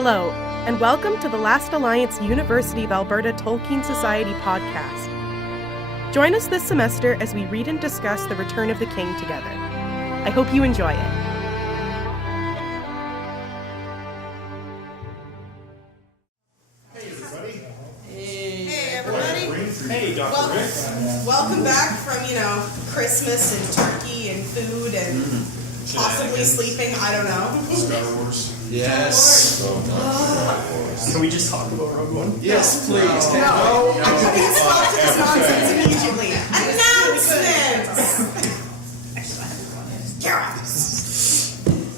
Hello, and welcome to the Last Alliance University of Alberta Tolkien Society podcast. Join us this semester as we read and discuss The Return of the King together. I hope you enjoy it. Hey everybody. Hey, Dr. Rick. Welcome back from, Christmas and turkey and food and possibly sleeping, I don't know. Star Wars. Yes. Can we just talk about Rogue One? Yes, please. No. I couldn't stop this nonsense immediately. Announcements! Kara!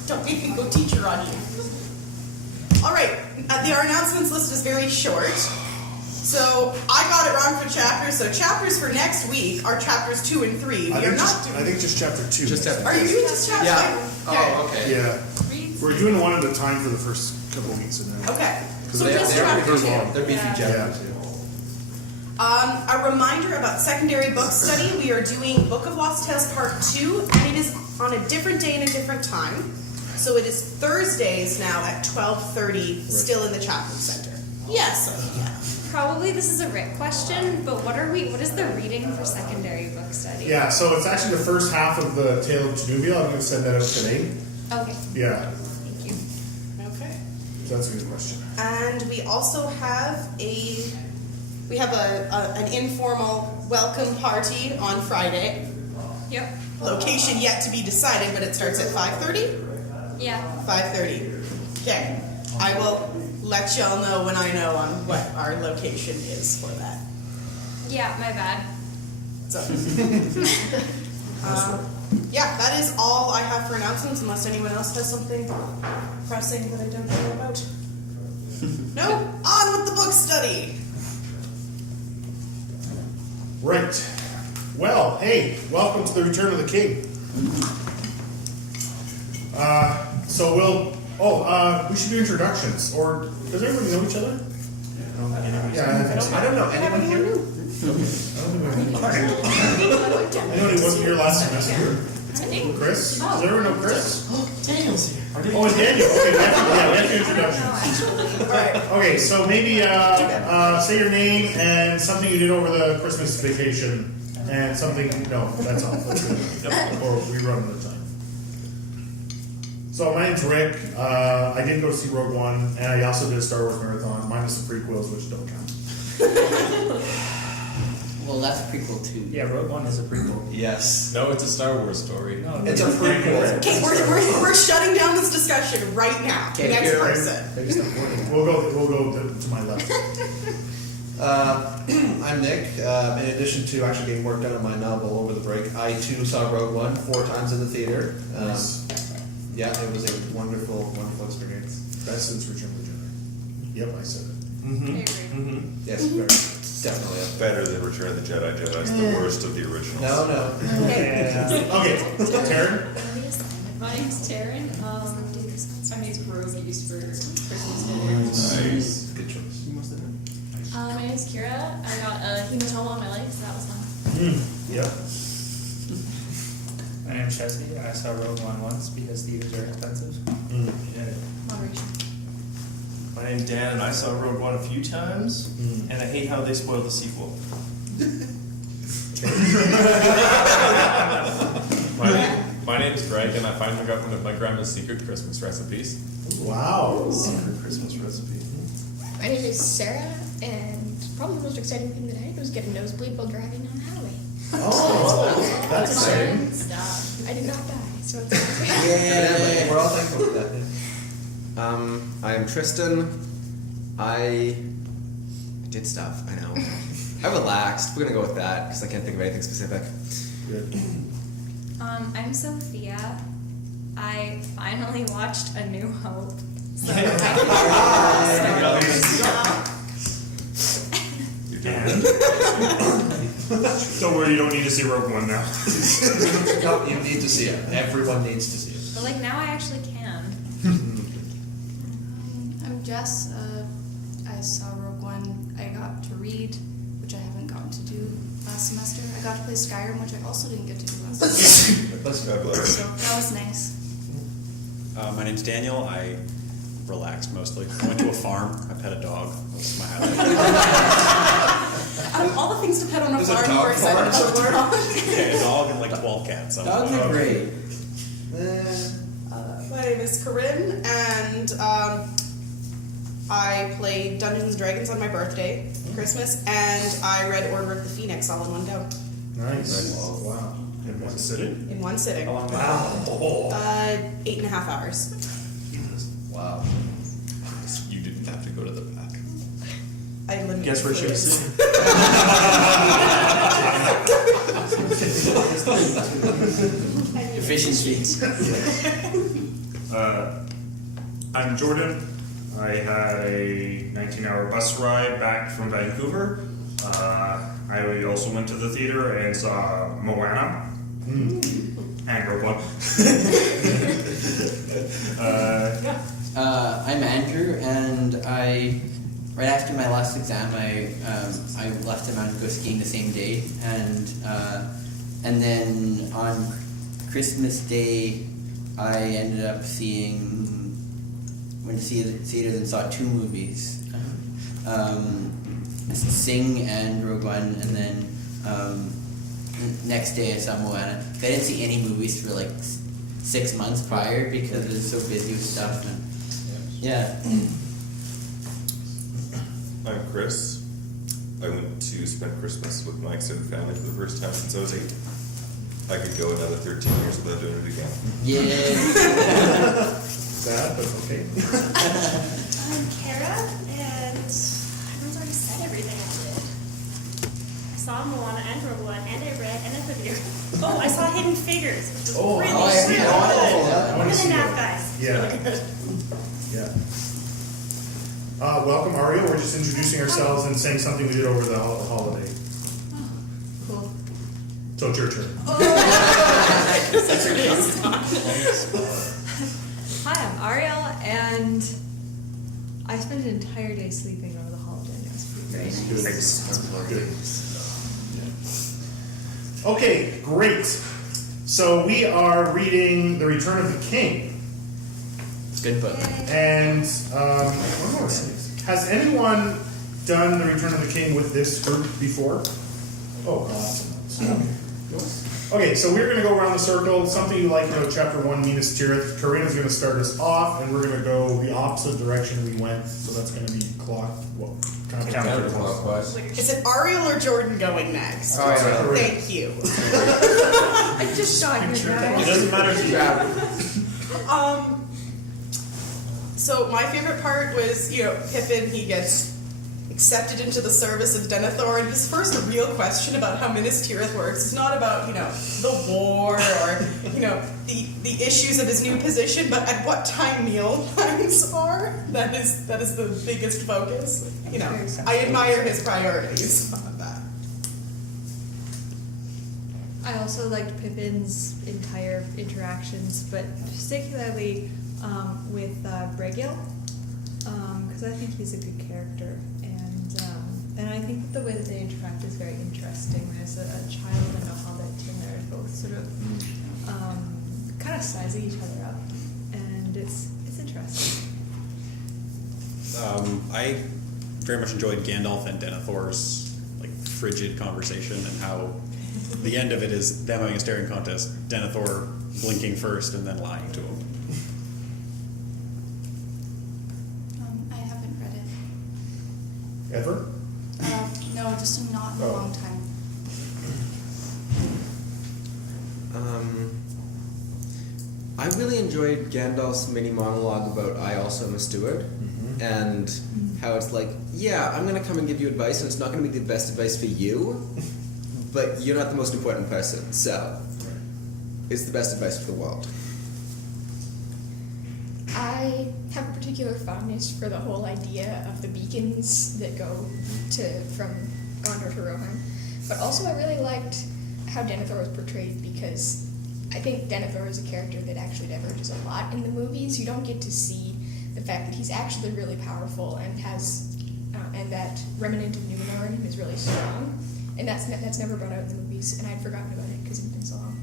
Don't make me go teacher on you. Alright, our announcements list is very short. So, I got it wrong for chapters. So, chapters for next week are chapters 2 and 3. I think just chapter 2. Are you doing just chapter 2? Yeah. Oh, okay. Yeah. We're doing one at a time for the first couple of weeks. And then Okay. So, They're just chapter 2. They're beefy chapters. A reminder about secondary book study. We are doing Book of Lost Tales Part 2, and it is on a different day and a different time. So, it is Thursdays now at 12:30, still in the Chaplain Center. Yes, Sophia. Probably this is a Rick question, but what is the reading for secondary book study? Yeah, so it's actually the first half of the Tale of Januvia. I'm going to send that out today. Okay. Yeah, Thank you. Okay. so that's a good question. And we also have an informal welcome party on Friday. Yep. Location yet to be decided, but it starts at 5:30? Yeah. 5:30. Okay. I will let y'all know when I know on what our location is for that. Yeah, my bad. So, yeah, that is all I have for announcements, unless anyone else has something pressing that I don't know about. No? On with the book study! Right. Well, hey, welcome to the Return of the King. We should do introductions. Or does everybody know each other? I don't know anyone here. I know he wasn't here last semester. Chris? Oh. Does everyone know Chris? Daniel's here. Oh, and Daniel. Okay, we have to introductions. Alright. Okay, so maybe say your name and something you did over the Christmas vacation, and something. No, that's all. That's good. Or we run out of time. So my name's Rick. I did go see Rogue One, and I also did a Star Wars marathon, minus the prequels, which don't count. Well, that's a prequel too. Yeah, Rogue One is a prequel. Yes. No, it's a Star Wars story. No, It's a prequel. Okay, we're shutting down this discussion right now. Okay, Next here. person. We'll go to my left. I'm Nick. In addition to actually getting work done on my novel over the break, I too saw Rogue One 4 times in the theater. Yeah, it was a wonderful, wonderful experience. Best since Return of the Jedi. Yep, I said it. Yes, very, definitely. Better than Return of the Jedi. Jedi's the worst of the originals. No. Okay, Taryn. My name's Taryn. Sunday's Rogues for Christmas dinner. Nice. Good choice. My name's Kira. I got a hematoma on my leg, so that was fun. Yeah. My name's Chesney. I saw Rogue One once because theaters are expensive. Moderation. My name's Dan, and I saw Rogue One a few times, and I hate how they spoiled the sequel. My name's Greg, and I finally got one of my grandma's secret Christmas recipes. Wow. Secret Christmas recipe. My name is Sarah, and probably the most exciting thing that I did was get a nosebleed while driving on the highway. Oh, that's exciting. Stop. I did not die, so it's great. Evidently, we're all thankful for that. I am Tristan. I did stuff, I know. I relaxed. We're gonna go with that because I can't think of anything specific. Good. I'm Sophia. I finally watched A New Hope. So Don't worry, you don't need to see Rogue One now. No, you need to see it. Everyone needs to see it. But now I actually can. I'm Jess. I saw Rogue One. I got to read, which I haven't gotten to do last semester. I got to play Skyrim, which I also didn't get to do last semester. Let's go. So that was nice. My name's Daniel. I relaxed mostly. I went to a farm. I pet a dog. That was my highlight. Out of all the things to pet on a There's a farm, dog you were excited farm. about the dog. Yeah, a dog and like 12 cats. I was Dogs like, are great. My name is Corinne, and I played Dungeons & Dragons on my birthday, Christmas, and I read Order of the Phoenix all in one go. Nice. Wow. In one sitting? In one sitting. How long? Wow. 8.5 hours. Wow. You didn't have to go to the bathroom. I limited Guess where she was fluids. sitting? Efficiency. I'm Jordan. I had a 19-hour bus ride back from Vancouver. I also went to the theater and saw Moana. And Rogue One. I'm Andrew, and right after my last exam, I left the mountain to go skiing the same day, and then on Christmas Day, I ended up went to see the theaters and saw 2 movies, Sing and Rogue One, and then next day I saw Moana. I didn't see any movies for like 6 months prior because I was so busy with stuff. And yeah. I'm Chris. I went to spend Christmas with my extended family for the first time since I was 8. I could go another 13 years without doing it again. Yeah. Sad, but okay. I'm Kara, and everyone's already said everything I did. I saw Moana and Rogue One, and I read NFW. Oh, I saw Hidden Figures, which was really, really good. I One wanna of the see nap that. guys. Yeah. Really good. Yeah. Welcome, Ario. We're just introducing ourselves and saying something we did over the holiday. Cool. So it's your turn. Hi, I'm Ariel, and I spent an entire day sleeping over the holiday, and it was pretty great. Good. Okay, great. So we are reading The Return of the King. Good book. And has anyone done The Return of the King with this group before? Oh, awesome. Okay, so we're going to go around the circle. Something you like about Chapter 1, Minas Tirith. Karina's going to start us off, and we're going to go the opposite direction we went. So that's going to be counterclockwise. Is it Ariel or Jordan going next? Ariel. Thank you. I just shot you guys. It doesn't matter if you So my favorite part was, Pippin, he gets accepted into the service of Denethor, and his first real question about how Minas Tirith works is not about, the war or, the issues of his new position, but at what time meal times are. That is the biggest focus. I admire his priorities on that. I also liked Pippin's entire interactions, but particularly with Bregil, because I think he's a good character, and I think that the way that they interact is very interesting. There's a child and a hobbit, and they're both sort of kind of sizing each other up, and it's interesting. I very much enjoyed Gandalf and Denethor's frigid conversation, and how the end of it is them having a staring contest, Denethor blinking first and then lying to him. I haven't read it. Ever? No, just not in a long time. I really enjoyed Gandalf's mini monologue about I also am a steward, and how it's like, yeah, I'm gonna come and give you advice, and it's not gonna be the best advice for you, but you're not the most important person, so it's the best advice for the world. I have a particular fondness for the whole idea of the beacons that go from Gondor to Rohan, but also I really liked how Denethor was portrayed, because I think Denethor is a character that actually diverges a lot in the movies. You don't get to see the fact that he's actually really powerful and has, and that remnant of Numenor in him is really strong, and that's never brought out in the movies, and I'd forgotten about it because it had been so long.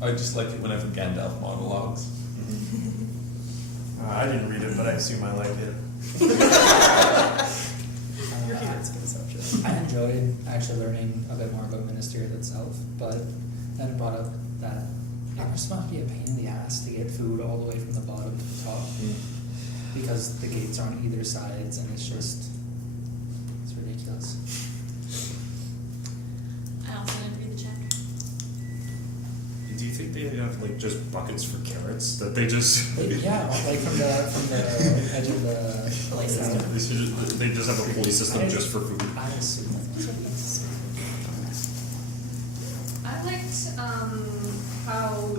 I just like it whenever Gandalf monologues. I didn't read it, but I assume I like it. Your favorite skin subject. I enjoyed actually learning a bit more about Minas Tirith itself, but then it brought up that it just must be a pain in the ass to get food all the way from the bottom to the top because the gates are on either sides, and it's ridiculous. I also didn't read the chapter. Do you think they have like just buckets for carrots that they just? Yeah, like from the edge of the Police system. They just have a police system just for food. I assume that's I liked how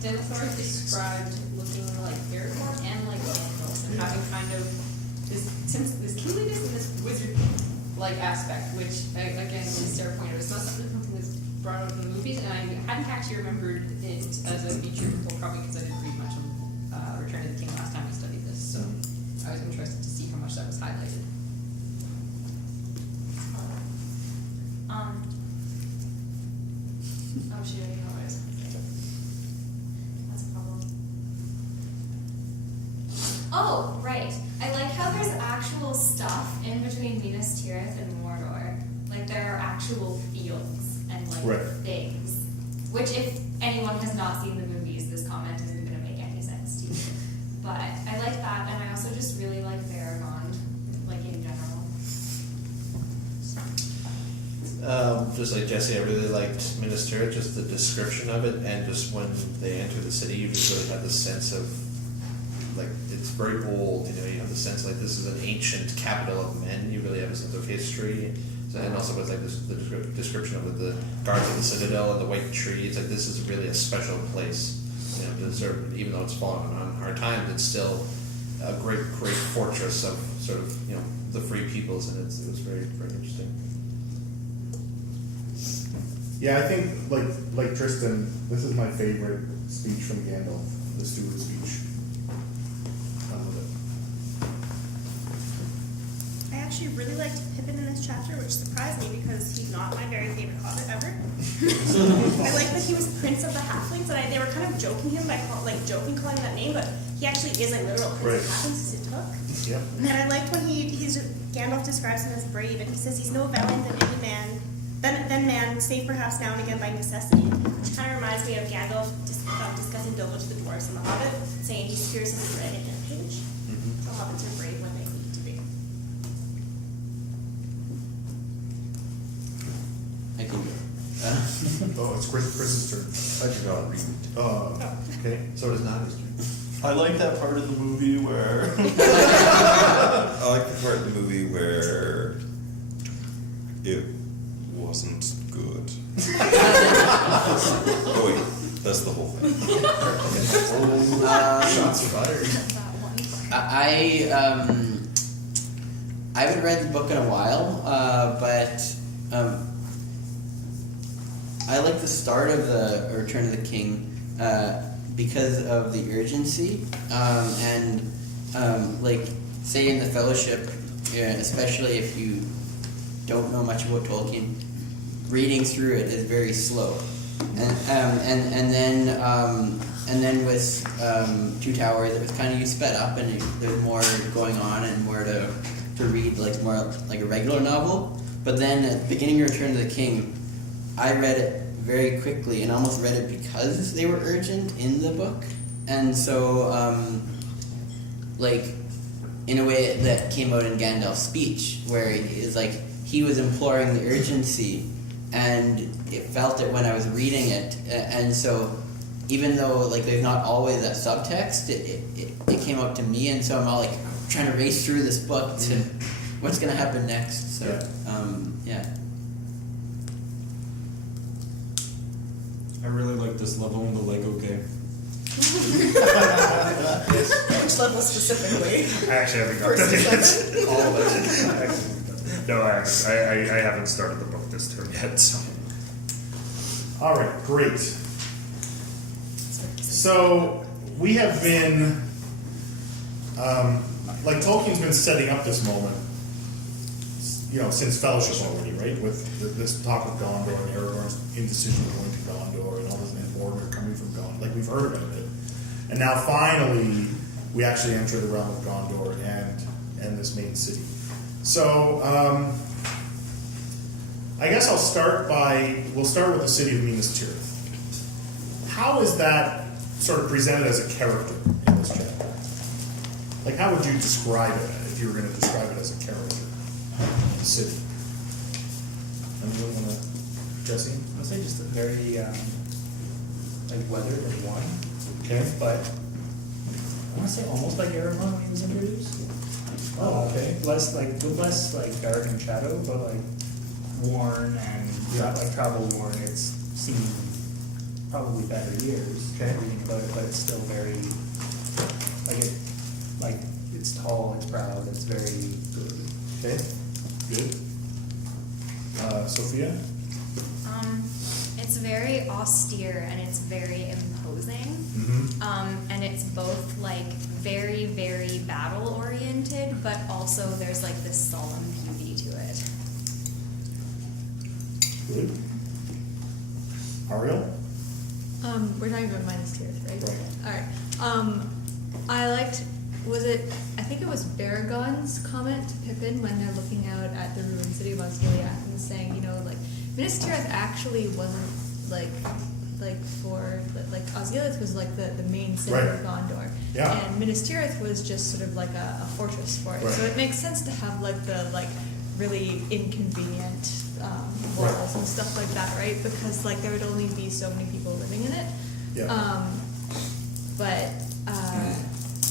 Denethor described looking like Aragorn and like Gandalf and having kind of this kingliness and this wizard-like aspect, which again, as Sarah pointed out, it's not something that was brought out in the movies, and I hadn't actually remembered it as a feature before, probably because I didn't read much on Return of the King last time we studied this, so I was interested to see how much that was highlighted. Oh shit, I didn't know what I was gonna say. That's a problem. Oh, right. I like how there's actual stuff in between Minas Tirith and Mordor. Like there are actual fields and like Right. things. Which if anyone has not seen the movies, this comment isn't gonna make any sense to you. But I like that, and I also just really like Aragorn, like in general. Just like Jesse, I really liked Minas Tirith, just the description of it, and just when they enter the city, you just really have the sense of, like, it's very old, you know, you have the sense like this is an ancient capital of men, you really have a sense of history, so, and also with like the description of the guards of the citadel and the white tree, it's like this is really a special place, you know, to deserve, even though it's fallen on hard times, it's still a great fortress of sort of, you know, the free peoples, and it was very, very interesting. Yeah, I think like Tristan, this is my favorite speech from Gandalf, the steward speech. I love it. I actually really liked Pippin in this chapter, which surprised me because he's not my very favorite hobbit ever. I like that he was Prince of the Halflings, and they were kind of joking him by calling him that name, but he actually is a literal Prince of the Halflings because it took. Yep. And then I liked when Gandalf describes him as brave, and he says he's no valiant than any man. Then man, save perhaps now and again by necessity, which kind of reminds me of Gandalf discussing Bilbo to the dwarves in The Hobbit, saying he's fierce as a dragon and a page. So hobbits are brave when they need to be. I can go. Oh, it's Chris's turn. I do not read it. Okay. So does Nadi's turn. I like that part of the movie where I like the part of the movie where it wasn't good. Oh wait, that's the whole thing. Shots fired. I haven't read the book in a while, but I like the start of the Return of the King because of the urgency, and like say in the Fellowship, especially if you don't know much about Tolkien, reading through it is very slow, and then with Two Towers, it was kind of you sped up and there's more going on and more to read, like more like a regular novel. But then at the beginning of Return of the King, I read it very quickly and almost read it because they were urgent in the book, and so like in a way that came out in Gandalf's speech, where it's like he was imploring the urgency, and it felt it when I was reading it, and so even though like there's not always that subtext, it came out to me, and so I'm all like trying to race through this book to what's going to happen next. So yeah. I really like this level in the Lego game. Which level specifically? I actually haven't got First that and yet. second? All of it. No, I haven't started the book this term yet. So. All right, great. So we have been, like Tolkien's been setting up this moment, you know, since Fellowship already, right? With this talk of Gondor and Aragorn's indecision going to Gondor and all this and Mordor coming from Gondor. Like we've heard about it, and now finally we actually enter the realm of Gondor and this main city. So, I guess we'll start with the city of Minas Tirith. How is that sort of presented as a character in this chapter? Like, how would you describe it if you were going to describe it as a character? The city. Anyone want to, Jesse? I'd say just a very like weathered and worn. Okay. But I want to say almost like Aragorn when he was introduced. Oh, okay. Less like dark and shadow, but like worn and like travel worn. It's seen probably better years reading about it, but it's still very like it's tall, it's proud, it's very good. Okay. Good. Sophia? It's very austere and it's very imposing. And it's both like very, very battle oriented, but also there's like this solemn beauty to it. Good. Ariel? We're talking about Minas Tirith, right? Right. Alright. I liked, I think it was Baragon's comment to Pippin when they're looking out at the ruined city of Osgiliath and saying, like, Minas Tirith actually wasn't like Osgiliath was like the main city of Gondor. Yeah. And Minas Tirith was just sort of like a fortress for it. So it makes sense to have like the really inconvenient walls and stuff like that, right? Because like there would only be so many people living in it. Yeah.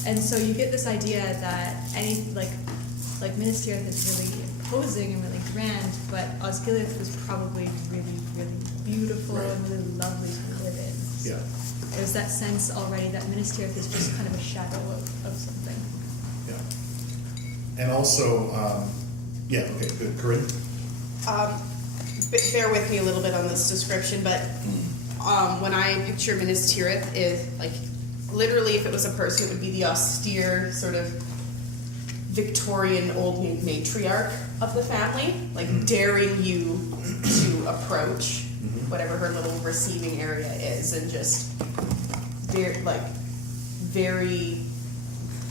And so you get this idea that like Minas Tirith is really imposing and really grand, but Osgiliath was probably really, really beautiful and really lovely to live in. Yeah. There's that sense already that Minas Tirith is just kind of a shadow of something. Yeah. And also, okay, good. Corinne? Bear with me a little bit on this description, but when I picture Minas Tirith, literally if it was a person, it would be the austere sort of Victorian old matriarch of the family, like daring you to approach whatever her little receiving area is, and just very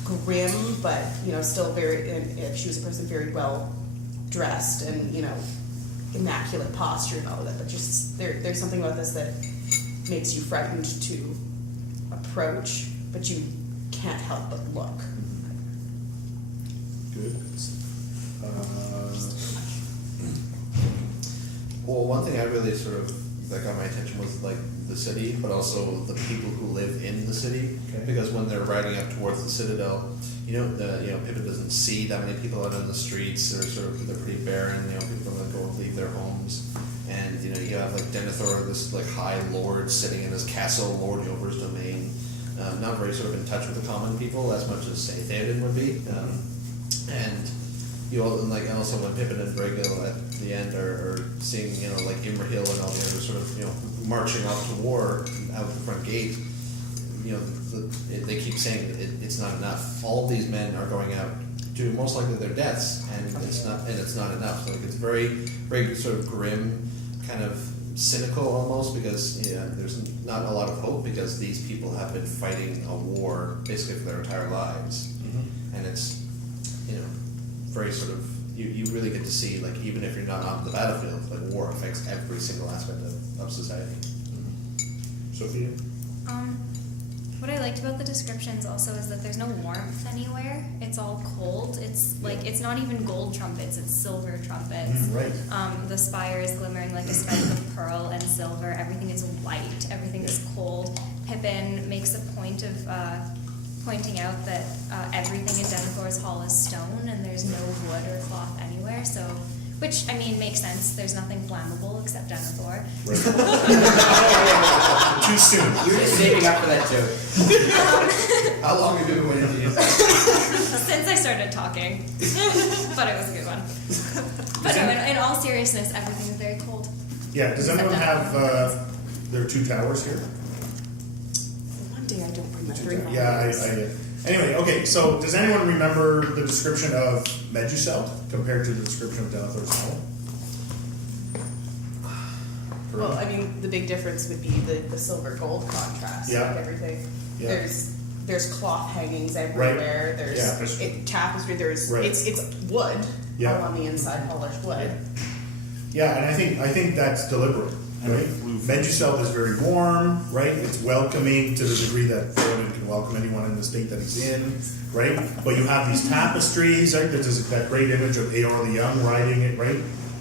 grim, but still very. And if she was a person, very well dressed and immaculate posture and all of that. But just there's something about this that makes you frightened to approach, but you can't help but look. Good. Well, one thing I really sort of that got my attention was like the city, but also the people who live in the city. Okay. Because when they're riding up towards the citadel, Pippin doesn't see that many people out on the streets. They're pretty barren. People that go and leave their homes, and you have like Denethor, this like high lord sitting in his castle, lording over his domain. Not very sort of in touch with the common people as much as say Theoden would be. And and also when Pippin and Braigil at the end are seeing like Imrahil and all the others sort of marching off to war out the front gate, they keep saying that it's not enough. All of these men are going out to most likely their deaths, and it's not enough. So like it's very very sort of grim, kind of cynical almost, because there's not a lot of hope because these people have been fighting a war basically for their entire lives, and it's very sort of you really get to see like even if you're not on the battlefield, like war affects every single aspect of society. Sophia? What I liked about the descriptions also is that there's no warmth anywhere. It's all cold. It's like it's not even gold trumpets, it's silver trumpets. Right. The spire is glimmering like a spike of pearl and silver. Everything is white. Everything is cold. Pippin makes a point of pointing out that everything in Denethor's hall is stone and there's no wood or cloth anywhere. So, which I mean makes sense. There's nothing flammable except Denethor. Too soon. You were just saving up for that joke. How long have you been waiting to use that? Since I started talking, but it was a good one. But no, in all seriousness, everything is very cold. Yeah. Does anyone have their two towers here? One day I don't remember. Yeah, anyway, okay, so does anyone remember the description of Medusel compared to the description of Denethor's hall? Well, I mean, the big difference would be the silver gold contrast. Yeah. Like everything. Yeah. there's cloth hangings everywhere. Right. There's Yeah, that's true. tapestry. There's Right. it's wood Yeah. all on the inside, polished wood. Yeah, and I think that's deliberate, right? Meduseld is very warm, right? It's welcoming to the degree that Theoden can welcome anyone in the state that he's in, right? But you have these tapestries, right? There's that great image of Eor the Young riding it, right?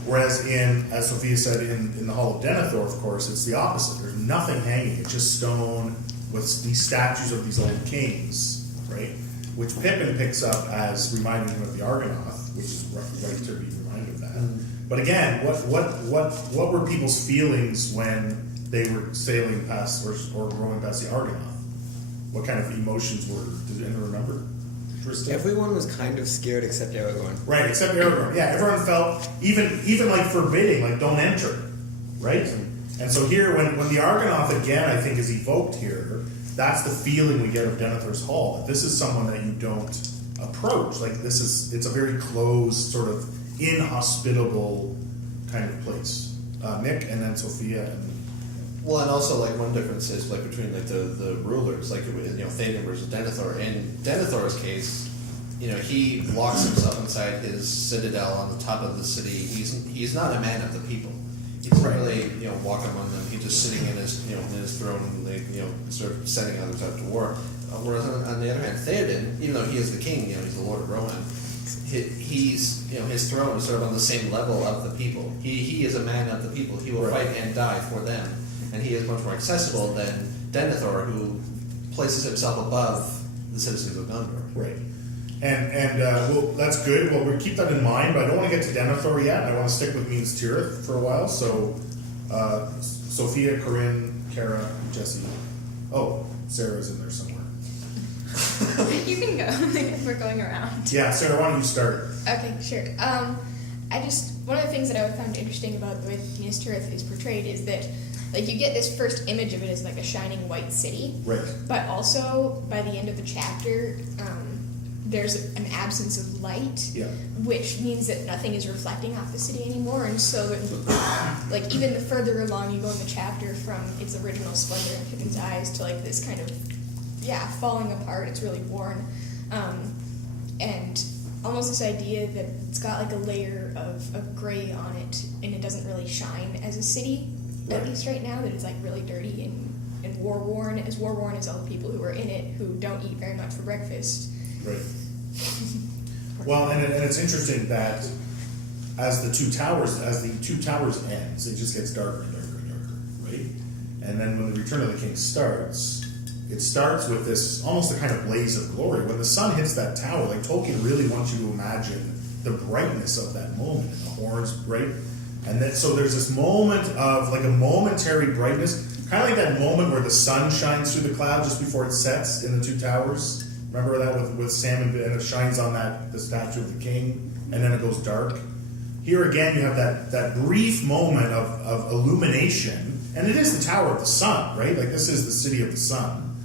Whereas as Sophia said, in the Hall of Denethor, of course, it's the opposite. There's nothing hanging. It's just stone with these statues of these old kings, right? Which Pippin picks up as reminding him of the Argonath, which is right to be reminded of that. But again, what were people's feelings when they were sailing past or rowing past the Argonath? What kind of emotions were? Does anyone remember? Tristan? Everyone was kind of scared except Aragorn. Right, except Aragorn. Yeah, everyone felt even like forbidding, like don't enter, right? And so here, when the Argonath again, I think, is evoked here, that's the feeling we get of Denethor's Hall. That this is someone that you don't approach. Like it's a very closed, sort of inhospitable kind of place. Nick and then Sophia and. Well, and also like one difference is like between like the rulers, like Theoden versus Denethor. In Denethor's case, he locks himself inside his citadel on the top of the city. He's not a man of the people. He doesn't really walk among them. He's just sitting in his throne, sort of sending others out to war. Whereas on the other hand, Theoden, even though he is the king, he's the Lord of Rohan. He's his throne is sort of on the same level of the people. He is a man of the people. He will fight and die for them. And he is much more accessible than Denethor, who places himself above the citizens of Gondor. Right. And well, that's good. Well, we'll keep that in mind, but I don't want to get to Denethor yet. I want to stick with Minas Tirith for a while. So, Sophia, Corinne, Kara, Jesse. Oh, Sarah's in there somewhere. You can go. We're going around. Yeah, Sarah, why don't you start? Okay, sure. One of the things that I found interesting about the way Minas Tirith is portrayed is that, like, you get this first image of it as like a shining white city. Right. But also, by the end of the chapter, there's an absence of light, Yeah. which means that nothing is reflecting off the city anymore. And so, like, even the further along you go in the chapter from its original splendor in Pippin's eyes to, like, this kind of, falling apart, it's really worn. And almost this idea that it's got, like, a layer of gray on it, and it doesn't really shine as a city, at least right now, that it's, like, really dirty and war-worn, as war-worn as all the people who are in it, who don't eat very much for breakfast. Right. Well, and it's interesting that as the two towers ends, it just gets darker and darker and darker, right? And then when the Return of the King starts, it starts with this almost a kind of blaze of glory. When the sun hits that tower, like Tolkien really wants you to imagine the brightness of that moment, and the horns, right? And then so there's this moment of like a momentary brightness, kind of like that moment where the sun shines through the cloud just before it sets in the two towers. Remember that with Sam and it shines on the statue of the king, and then it goes dark. Here again, you have that brief moment of illumination, and it is the Tower of the Sun, right? Like this is the city of the sun,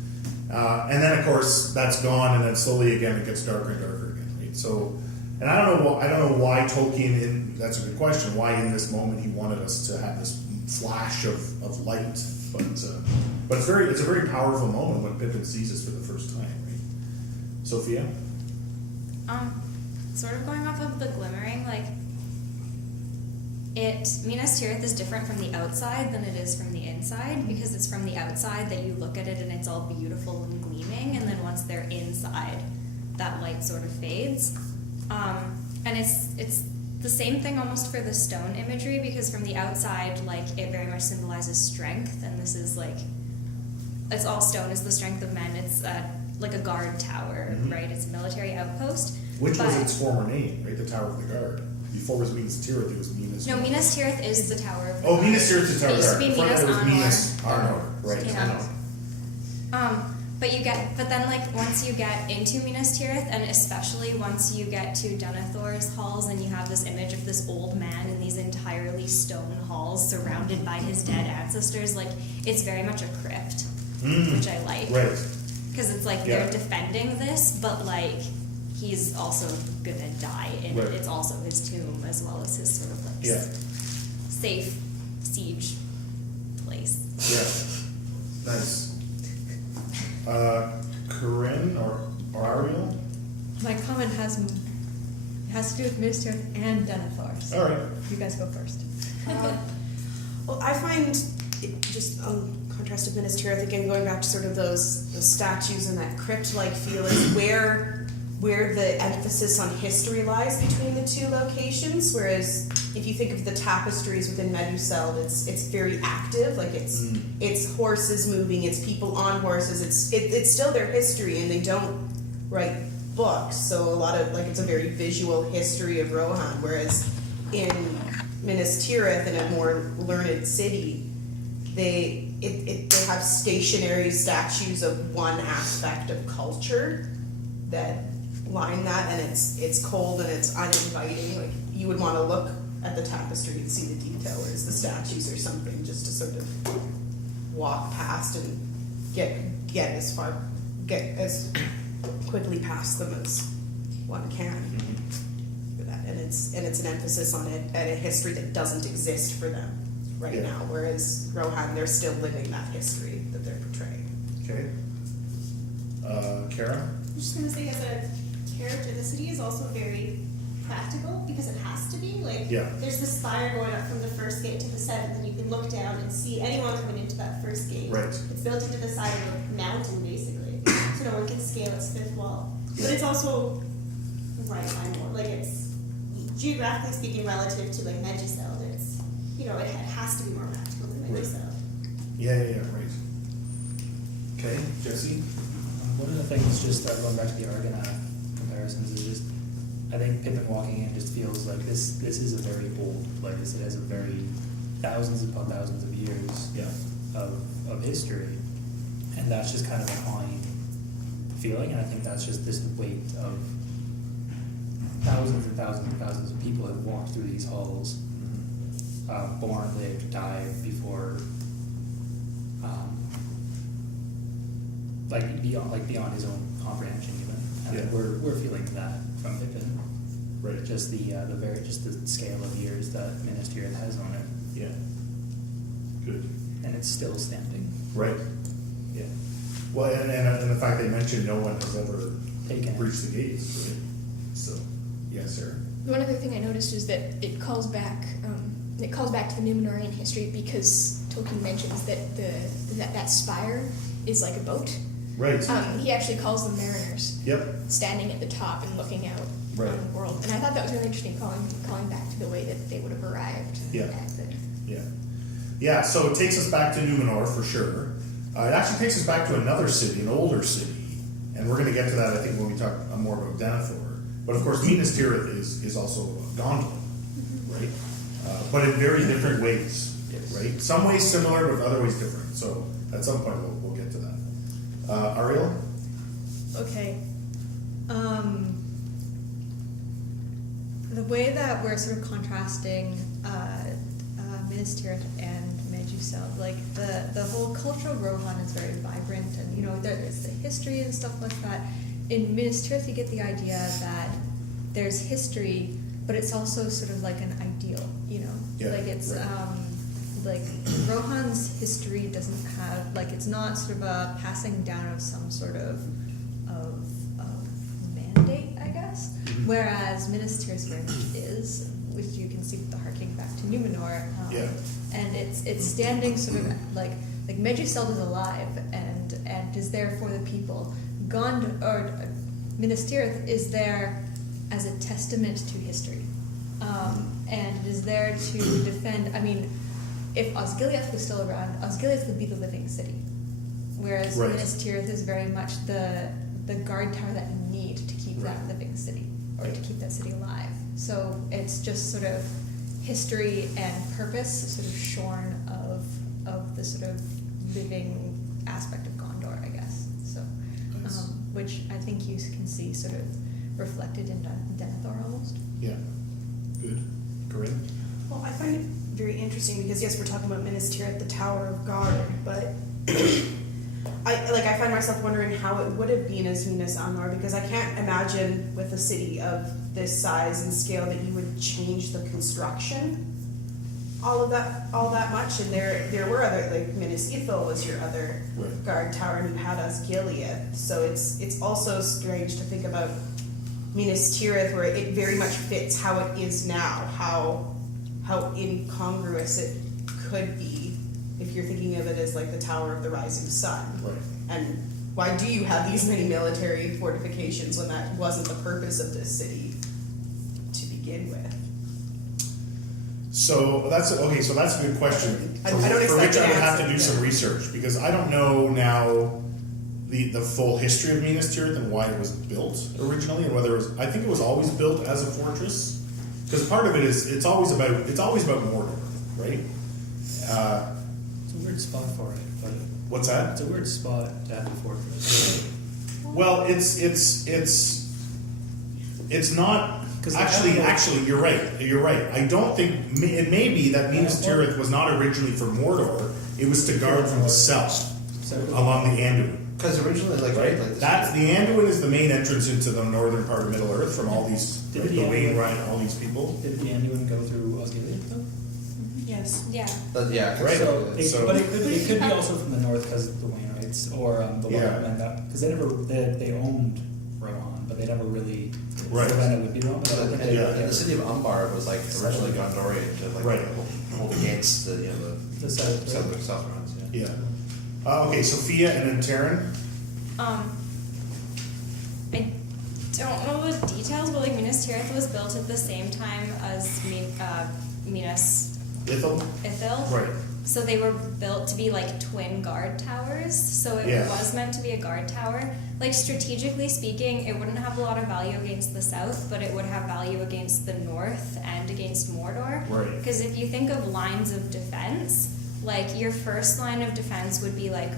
and then of course that's gone, and then slowly again it gets darker and darker again, right? So, and I don't know why Tolkien. That's a good question. Why in this moment he wanted us to have this flash of light, but it's a very powerful moment when Pippin sees this for the first time. Sophia? Sort of going off of the glimmering, like, Minas Tirith is different from the outside than it is from the inside, because it's from the outside that you look at it and it's all beautiful and gleaming, and then once they're inside, that light sort of fades. And it's the same thing almost for the stone imagery, because from the outside, like, it very much symbolizes strength, and this is like, it's all stone, is the strength of men. It's like a guard tower, right? It's a military outpost. Which was its former name, right? The Tower of the Guard. Before it was Minas Tirith, it was Minas. No, Minas Tirith is the Tower of the Guard. Guard. Minas Tirith is the Tower of the Guard. It used to be Minas Arnor. Right. Yeah. But then like once you get into Minas Tirith, and especially once you get to Denethor's halls, and you have this image of this old man in these entirely stone halls surrounded by his dead ancestors, like it's very much a crypt, which I like. Right. Because it's like they're defending this, but like he's also gonna die, and it's also his tomb as well as his sort of like safe siege place. Yeah. Nice. Corinne or Ariel? My comment has to do with Minas Tirith and Denethor. So All right. you guys go first. Well, I find it just contrast to Minas Tirith again, going back to sort of those statues and that crypt-like feel is where the emphasis on history lies between the two locations. Whereas if you think of the tapestries within Meduseld, it's very active, like it's horses moving, it's people on horses, it's still their history, and they don't write books, so a lot of it's a very visual history of Rohan. Whereas in Minas Tirith, in a more learned city, they have stationary statues of one aspect of culture that line that, and it's cold and it's uninviting. Like you would want to look at the tapestry and see the detail, whereas the statues are something just to sort of walk past and get as quickly past them as one can. For that, and it's an emphasis on it and a history that doesn't exist for them right now. Whereas Rohan, they're still living that history that they're portraying. Okay. Kara? I'm just going to say, as a character, the city is also very practical because it has to be. There's the spire going up from the first gate to the seventh, and you can look down and see anyone coming into that first gate. Right. It's built into the side of a mountain, basically, so no one can scale its fifth wall. But it's also right line more. It's geographically speaking relative to Meduseld. It's it has to be more practical than Meduseld. Yeah, right. Okay, Jesse? One of the things, just going back to the Argonath comparisons, is just, I think Pippin walking in just feels like this is a very old place. It has a very thousands upon thousands of years of history. And that's just kind of a haunting feeling, and I think that's just this weight of thousands and thousands and thousands of people have walked through these halls, born, lived, died before, beyond his own comprehension even. And we're feeling that from Pippin. Right. Just the scale of years that Minas Tirith has on it. Yeah. Good. And it's still standing. Right. Yeah. Well, and the fact they mentioned no one has ever breached the gates, right? So, yeah, Sarah. One other thing I noticed is that it calls back to the Númenórean history because Tolkien mentions that that spire is like a boat. Right. He actually calls them mariners. Yep. Standing at the top and looking out Right. on the world, and I thought that was really interesting, calling back to the way that they would have arrived. Yeah. At the, Yeah, so it takes us back to Númenor for sure. It actually takes us back to another city, an older city, and we're going to get to that, I think, when we talk more about Denethor. But of course, Minas Tirith is also Gondolin, right? But in very different ways, right? Some ways similar, but other ways different. So at some point, we'll get to that. Ariel? Okay. The way that we're sort of contrasting Minas Tirith and Meduseld, the whole culture of Rohan is very vibrant, and there's the history and stuff like that. In Minas Tirith, you get the idea that there's history, but it's also sort of like an ideal, Rohan's history doesn't have, it's not sort of a passing down of some sort of mandate, I guess. Whereas Minas Tirith very much is, which you can see with the harking back to Númenor. And it's standing sort of like Meduseld is alive and is there for the people. Minas Tirith is there as a testament to history, and is there to defend. I mean, if Osgiliath was still around, Osgiliath would be the living city, whereas Minas Tirith is very much the guard tower that you need to keep that living city, or to keep that city alive. So it's just sort of history and purpose sort of shorn of the sort of living aspect of Gondor, I guess. So, which I think you can see sort of reflected in Denethor almost. Yeah. Good. Corinne? Well, I find it very interesting because yes, we're talking about Minas Tirith, the Tower of Guard, but I find myself wondering how it would have been as Minas Anmar, because I can't imagine with a city of this size and scale that you would change the construction all that much, and there were other, like Minas Ithil was your other Right. guard tower, and you had Osgiliath. So it's also strange to think about Minas Tirith, where it very much fits how it is now, how incongruous it could be if you're thinking of it as like the Tower of the Rising Sun. Right. And why do you have these many military fortifications when that wasn't the purpose of this city to begin with? So that's okay. So that's a good question. I don't for expect which I an would have to answer, do some research because I don't know now the full history of Minas Tirith and why it was built originally and whether it was. I think it was always built as a fortress because part of it is it's always about Mordor, right? It's a weird spot for it, but What's that? it's a weird spot to have a fortress. Well, it's not. Actually, you're right. I don't think it may be that Minas Tirith was not originally for Mordor. It was to guard from the south along the Anduin. Because originally, like That's the Anduin is the main entrance into the northern part of Middle Earth from all these Did the the Anduin- Wainwright, all these people. Did the Anduin go through Osgiliath though? Yes. Yeah. Yeah, Right. So, but it could be also from the north because of the Wainwrights or the Yeah. because they owned Rohan, but they never really. Right. Ravenna would be Rohan, but I don't think they And the city of Umbar was like originally Gondorian to like Right. hold against the The south. south runs. Yeah. Yeah. Okay, Sophia and then Taryn. I don't know the details, but like Minas Tirith was built at the same time as Minas Ithil. Ithil. Right. So they were built to be like twin guard towers. So it Yeah. was meant to be a guard tower. Like strategically speaking, it wouldn't have a lot of value against the south, but it would have value against the north and against Mordor. Right. Because if you think of lines of defense, like your first line of defense would be like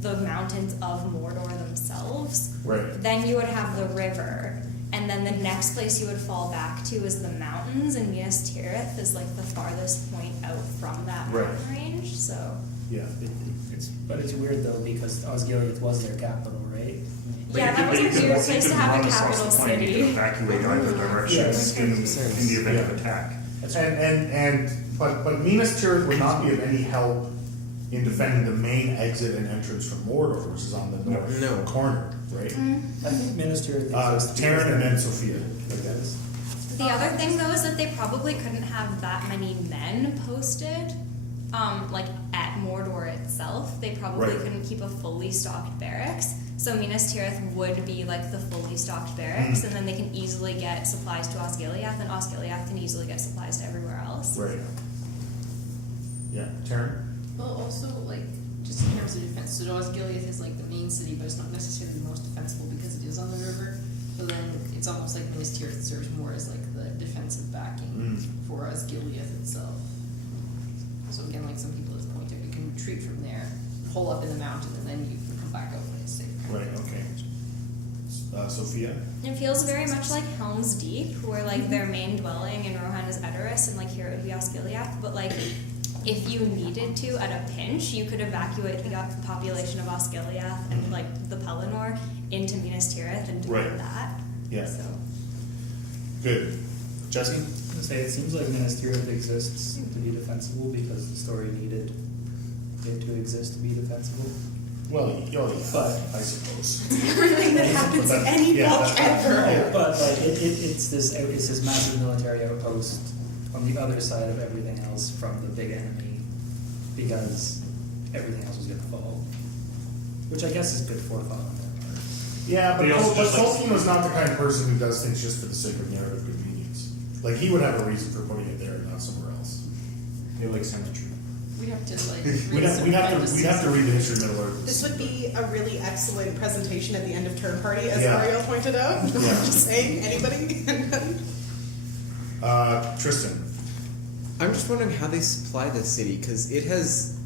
the mountains of Mordor themselves. Right. Then you would have the river, and then the next place you would fall back to is the mountains, and Minas Tirith is like the farthest point out from that Right. mountain range. So Yeah. But it's weird though because Osgiliath was their capital, right? yeah, that was a weird place to have a capital city. Evacuate either direction Yes. in the event of attack. But Minas Tirith would not be of any help in defending the main exit and entrance from Mordor, which is on the north corner, right? I think Minas Tirith. Taryn and then Sophia. The other thing though is that they probably couldn't have that many men posted, like at Mordor itself. They probably Right. couldn't keep a fully stocked barracks. So Minas Tirith would be like the fully stocked barracks, and then they can easily get supplies to Osgiliath, and Osgiliath can easily get supplies to everywhere else. Right. Yeah, Taryn. Well, also, like, just in terms of defense, so Osgiliath is like the main city, but it's not necessarily the most defensible because it is on the river. So then it's almost like Minas Tirith serves more as like the defensive backing for Osgiliath itself. So again, like some people have pointed, you can retreat from there, hole up in the mountain, and then you can come back out when it's safe. Right, okay. Sophia? It feels very much like Helm's Deep, where like their main dwelling in Rohan is Edoras, and like here it would be Osgiliath, but like if you needed to at a pinch, you could evacuate the population of Osgiliath and like the Pelennor into Minas Tirith and defend that. Yeah. So Good. Jesse? I was gonna say, it seems like Minas Tirith exists to be defensible because the story needed it to exist to be defensible. Well, yeah, but I suppose. Everything that happens in any book ever. But like it's this massive military outpost on the other side of everything else from the big enemy because everything else was going to fall, which I guess is good forethought on their part. Yeah, but They also just, like- Tolkien was not the kind of person who does things just for the sake of narrative convenience. Like, he would have a reason for putting it there and not somewhere else. They like symmetry. We'd have to like We'd have to read the history of Middle Earth. This would be a really excellent presentation at the end of term party, as Yeah. Ariel pointed out. Yeah. Just saying, anybody? Tristan. I'm just wondering how they supply this city, because it has...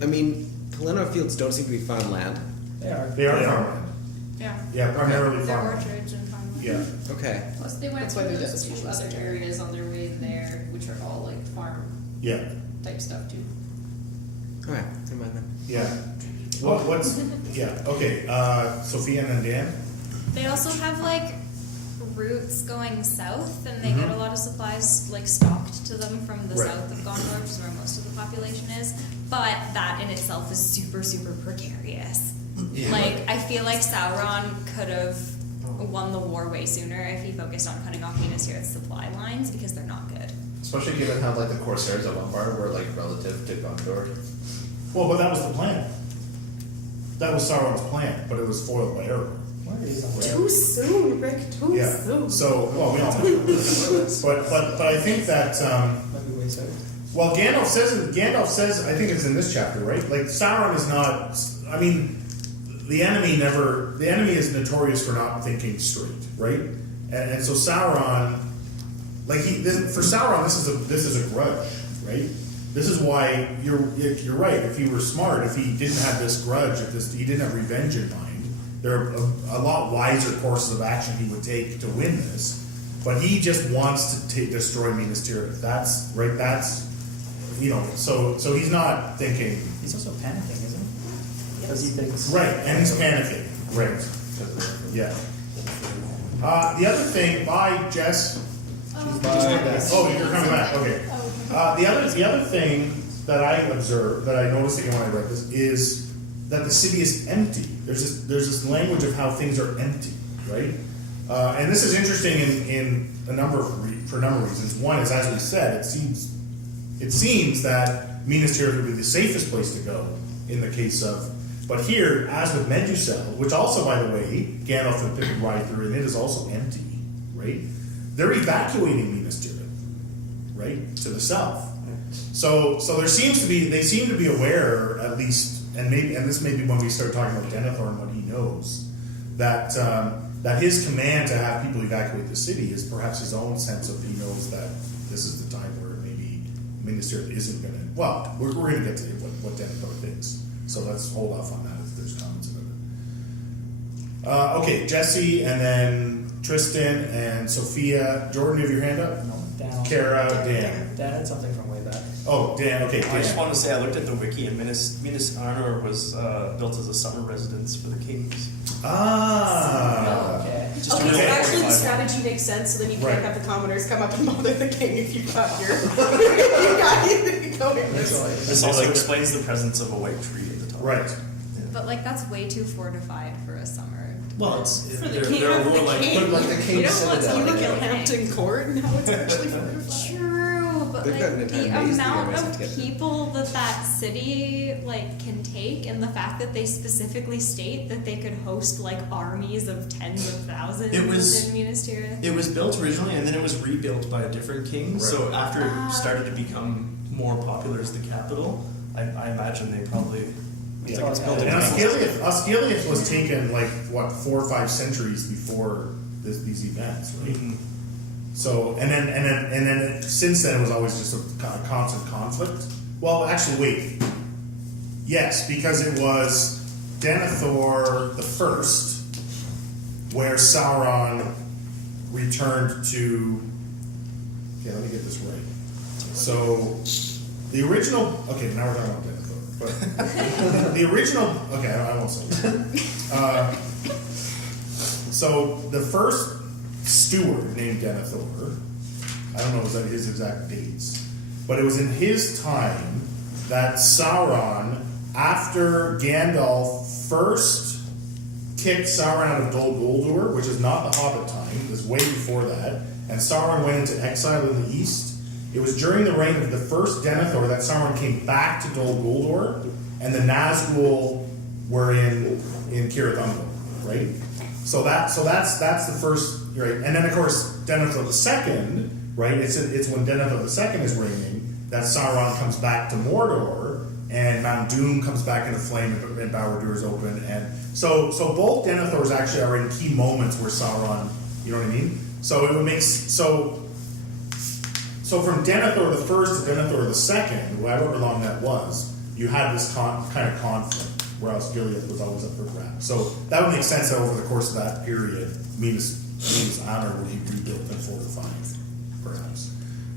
I mean, Pelennor fields don't seem to be farmland. They are. They are farmland. Yeah. Yeah, primarily they're farmland. orchards and farmland. Yeah. Okay. Plus they went That's why through they're those two devastations. other areas on their way there, which are all like farm Yeah. type stuff too. Alright, never mind then. Yeah. What's... Yeah, okay. Sophia and then Dan? They also have like routes going south, and they get a lot of supplies like stocked to them from the Right. south of Gondor, which is where most of the population is. But that in itself is super, super precarious. Yeah. Like, I feel like Sauron could have won the war way sooner if he focused on cutting off Minas Tirith's supply lines, because they're not good. Especially given how like the Corsairs of Umbar were like relative to Gondor. Well, but that was the plan. That was Sauron's plan, but it was foiled by Aragorn. Too soon, Rick. Too Yeah. soon. So, well, we all know. but I think that Maybe way south. well, Gandalf says I think it's in this chapter, right? Like Sauron is not. I mean, the enemy is notorious for not thinking straight, right? And so Sauron, for Sauron, this is a grudge, right? This is why you're right. If he were smart, if he didn't have this grudge, he didn't have revenge in mind, there are a lot wiser courses of action he would take to win this. But he just wants to destroy Minas Tirith. That's right. That's So he's not thinking. He's also panicking, isn't he? Because he thinks. Right, and he's panicking. Right. Yeah. The other thing, bye, Jess. Oh, you're coming back. Okay. The other thing that I observed, that I noticed again when I read this, is that the city is empty. There's this language of how things are empty, right? And this is interesting for a number of reasons. One is, as we said, it seems that Minas Tirith would be the safest place to go in the case of. But here, as with Medusel, which also, by the way, Gandalf and Pippin ride through, and it is also empty, right? They're evacuating Minas Tirith, right, to the south. So they seem to be aware, at least, and this may be when we start talking about Denethor and what he knows, that his command to have people evacuate the city is perhaps his own sense of he knows that this is the time where maybe Minas Tirith isn't going to. Well, we're going to get to what Denethor thinks. So let's hold off on that if there's comments about it. Okay, Jesse, and then Tristan and Sophia. Jordan, you have your hand up? No, Dan. Kara, Dan. Dan had something from way back. Oh, Dan, okay. I just want to say I looked at the wiki, and Minas Arnor was built as a summer residence for the kings. Ah. Okay. Just Okay, so really actually the qualified. strategy makes sense, so then you Right. can't have the commoners come up and bother the king if you've got your you got it going. This also explains the presence of a white tree at the top. Right. But like, that's way too fortified for a summer. Well, it's For the they're, king, they're for more the like king. But like the You King's don't want Citadel. to look at Hampton Court and how it's actually fortified. True, but They've got an like entire the maze to amount go to of get there. people that city like can take, and the fact that they specifically state that they could host like armies of tens of thousands It was- in Minas Tirith. it was built originally, and then it was rebuilt by a different king. So after it started to become more popular as the capital, I imagine they probably. It's like it's built in And England. Osgiliath was taken 4 or 5 centuries before these events, right? Mhm. So and then since then it was always just a constant conflict. Well, actually, wait. Yes, because it was Denethor the First, where Sauron returned to. Okay, let me get this right. So the original. Okay, now we're talking about Denethor. But the original. Okay, I won't say that. So the first steward named Denethor, I don't know his exact dates, but it was in his time that Sauron, after Gandalf first kicked Sauron out of Dol Guldur, which is not the Hobbit time, it was way before that, and Sauron went into exile in the east. It was during the reign of the first Denethor that Sauron came back to Dol Guldur, and the Nazgul were in Cirith Ungol, right? So that's the first, right? And then of course Denethor II, right? It's when Denethor II is reigning that Sauron comes back to Mordor, and Mount Doom comes back into flame, and Barad-dûr is open, and so both Denethors actually are in key moments where Sauron, you know what I mean? So it would make so from Denethor the First to Denethor the Second, however long that was, you had this kind of conflict, where Osgiliath was always up for grabs. So that would make sense that over the course of that period, Minas Honor would be rebuilt and fortified, perhaps.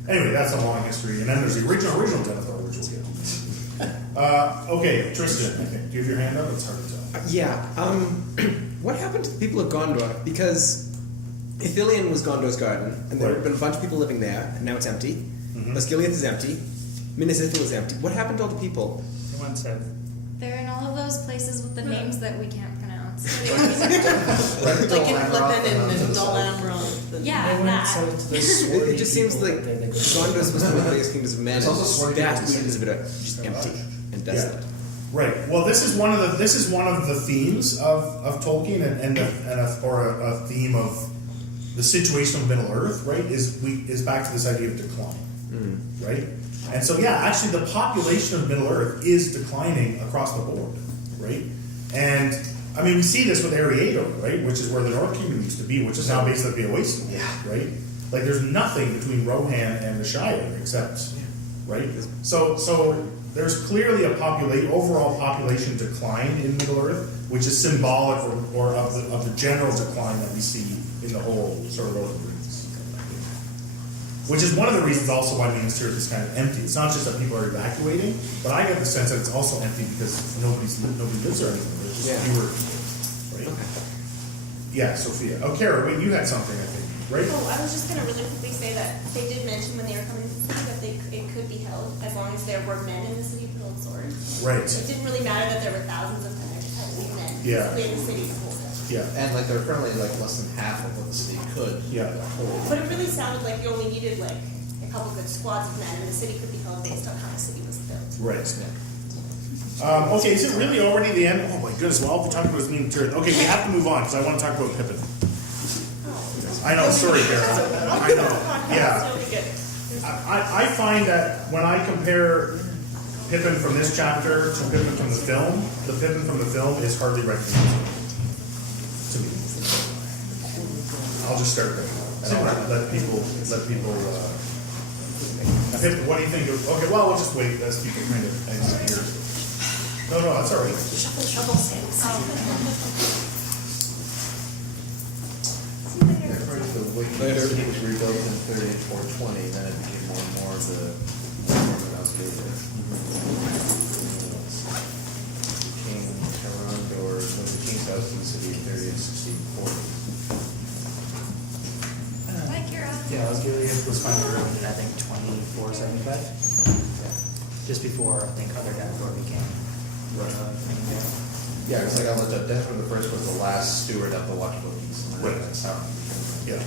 Anyway, that's a long history. And then there's the original Denethor, which we'll get. Okay, Tristan, I think. Do you have your hand up? It's hard to tell. Yeah. What happened to the people of Gondor? Because Ithilien was Gondor's garden, and there had been a bunch of people living there, and now it's empty. Osgiliath is empty. Minas Ithil is empty. What happened to all the people? They went south. They're in all of those places with the names that we can't pronounce. Like in Flippin and Dolamron. Yeah, They went that. south to the It swarthy just seems people like that they could- Gondor is supposed to be the biggest kingdoms of men. It's also swarthy vast people. regions of it are just empty and desolate. Right. Well, this is one of the themes of Tolkien and a theme of the situation of Middle Earth. Right. Is back to this idea of decline. Right. And so actually the population of Middle Earth is declining across the board. Right. And I mean we see this with Ariado, right, which is where the North Kingdom used to be, which is now basically a wasteland. Right. Like there's nothing between Rohan and the Shire except right. So there's clearly a overall population decline in Middle Earth, which is symbolic or of the general decline that we see in the whole sort of North of Rings. Which is one of the reasons also why Minas Tirith is kind of empty. It's not just that people are evacuating, but I get the sense that it's also empty because nobody lives there anymore. There's just fewer, right? Yeah, Sophia. Oh, Kara, wait, you had something, I think, right? Oh, I was just going to really quickly say that they did mention when they were coming to the city that it could be held as long as there were men in the city who held swords. Right. So it didn't really matter that there were thousands of men. There just had to be men in the city to hold it. Yeah. And like they're currently like less than half of what the city could hold. But it really sounded like you only needed like a couple good squads of men, and the city could be held based on how the city was built. Right. Okay, is it really already the end? Oh my goodness, well, I'll be talking about this Minas Tirith. Okay, we have to move on because I want to talk about Pippin. I know, sorry, Kara. I know. Yeah. I find that when I compare Pippin from this chapter to Pippin from the Pippin from the film is hardly recognizable to me. I'll just start there. And I'll let people. Pippin, what do you think of? Okay, well, we'll just wait as people kind of exit here. No, that's all right. Shovel sticks. The city was rebuilt in 30 and 420, then it became more and more the Northern Alberta. King Tarandor, when the king's house in the city in 30 and 1640. Hi, Kira. Yeah, Osgiliath was finally ruined in I think 2475. Just before I think other Denethor became Yeah, it's like Death from the First was the last steward of the Watch Bookies. Right. That's how. Yeah.